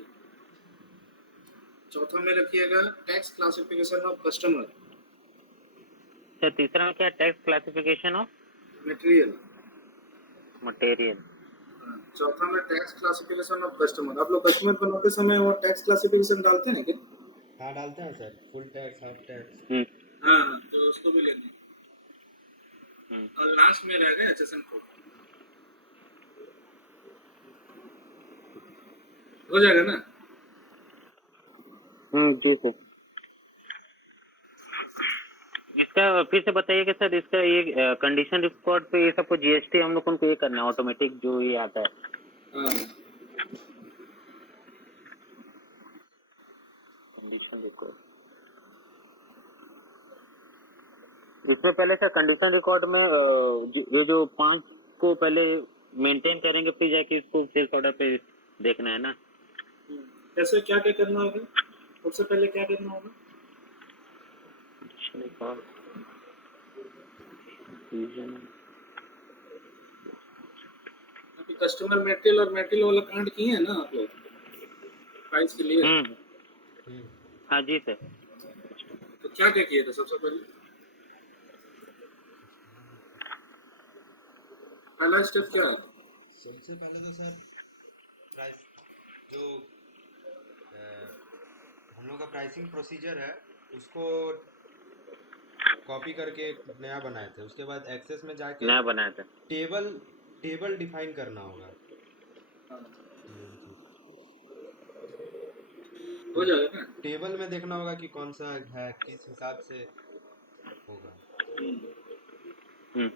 चौथा में रखिएगा tax classification of customer. Sir तीसरा में क्या, टैक्स क्लासिफिकेशन ऑफ मटेरियल। चौथा में टैक्स क्लासिफिकेशन ऑफ कस्टमर। आप लोग कस्टमर बनाते समय वो टैक्स क्लासिफिकेशन डालते हैं क्या? हाँ डालते हैं sir, full tax, half tax. हाँ, तो उसको भी लेंगे। और लास्ट में रहेगा एचएसएन कोड। हो जाएगा ना? जी सर। इसका फिर से बताइएगा सर, इसका ये कंडीशन रिकॉर्ड पे ये सबको जीएसटी हम लोग को ये करना है ऑटोमेटिक जो ये आता है। कंडीशन रिकॉर्ड इसमें पहले सर कंडीशन रिकॉर्ड में ये जो 5 को पहले मेंटेन करेंगे, फिर जाके इसको सेल्स ऑर्डर पे देखना है ना। कैसे, क्या क्या करना होगा? सबसे पहले क्या करना होगा? अभी कस्टमर मटेरियल और मटेरियल वाला कांड किए हैं ना आप लोग प्राइस के लिए? हाँ जी सर। क्या क्या किए थे सबसे पहले? पहला स्टेप क्या है? सबसे पहले तो सर प्राइस जो हम लोग का प्राइसिंग प्रोसीजर है उसको कॉपी करके नया बनाए थे। उसके बाद एक्सेस में जाके नया बनाया था। टेबल टेबल डिफाइन करना होगा। हाँ, मेन चीज हो जाएगा ना? टेबल में देखना होगा कि कौन सा है, किस हिसाब से होगा। हम्म।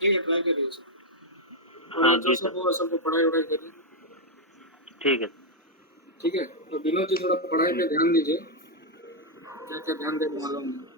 ठीक है, ट्राई करिए सर। हाँ और जो जी सर, सबको पढ़ाई वढ़ाई करिए। ठीक है। ठीक है, तो विनोद जी थोड़ा पढ़ाई पे ध्यान दीजिए। क्या क्या ध्यान देना मालूम नहीं।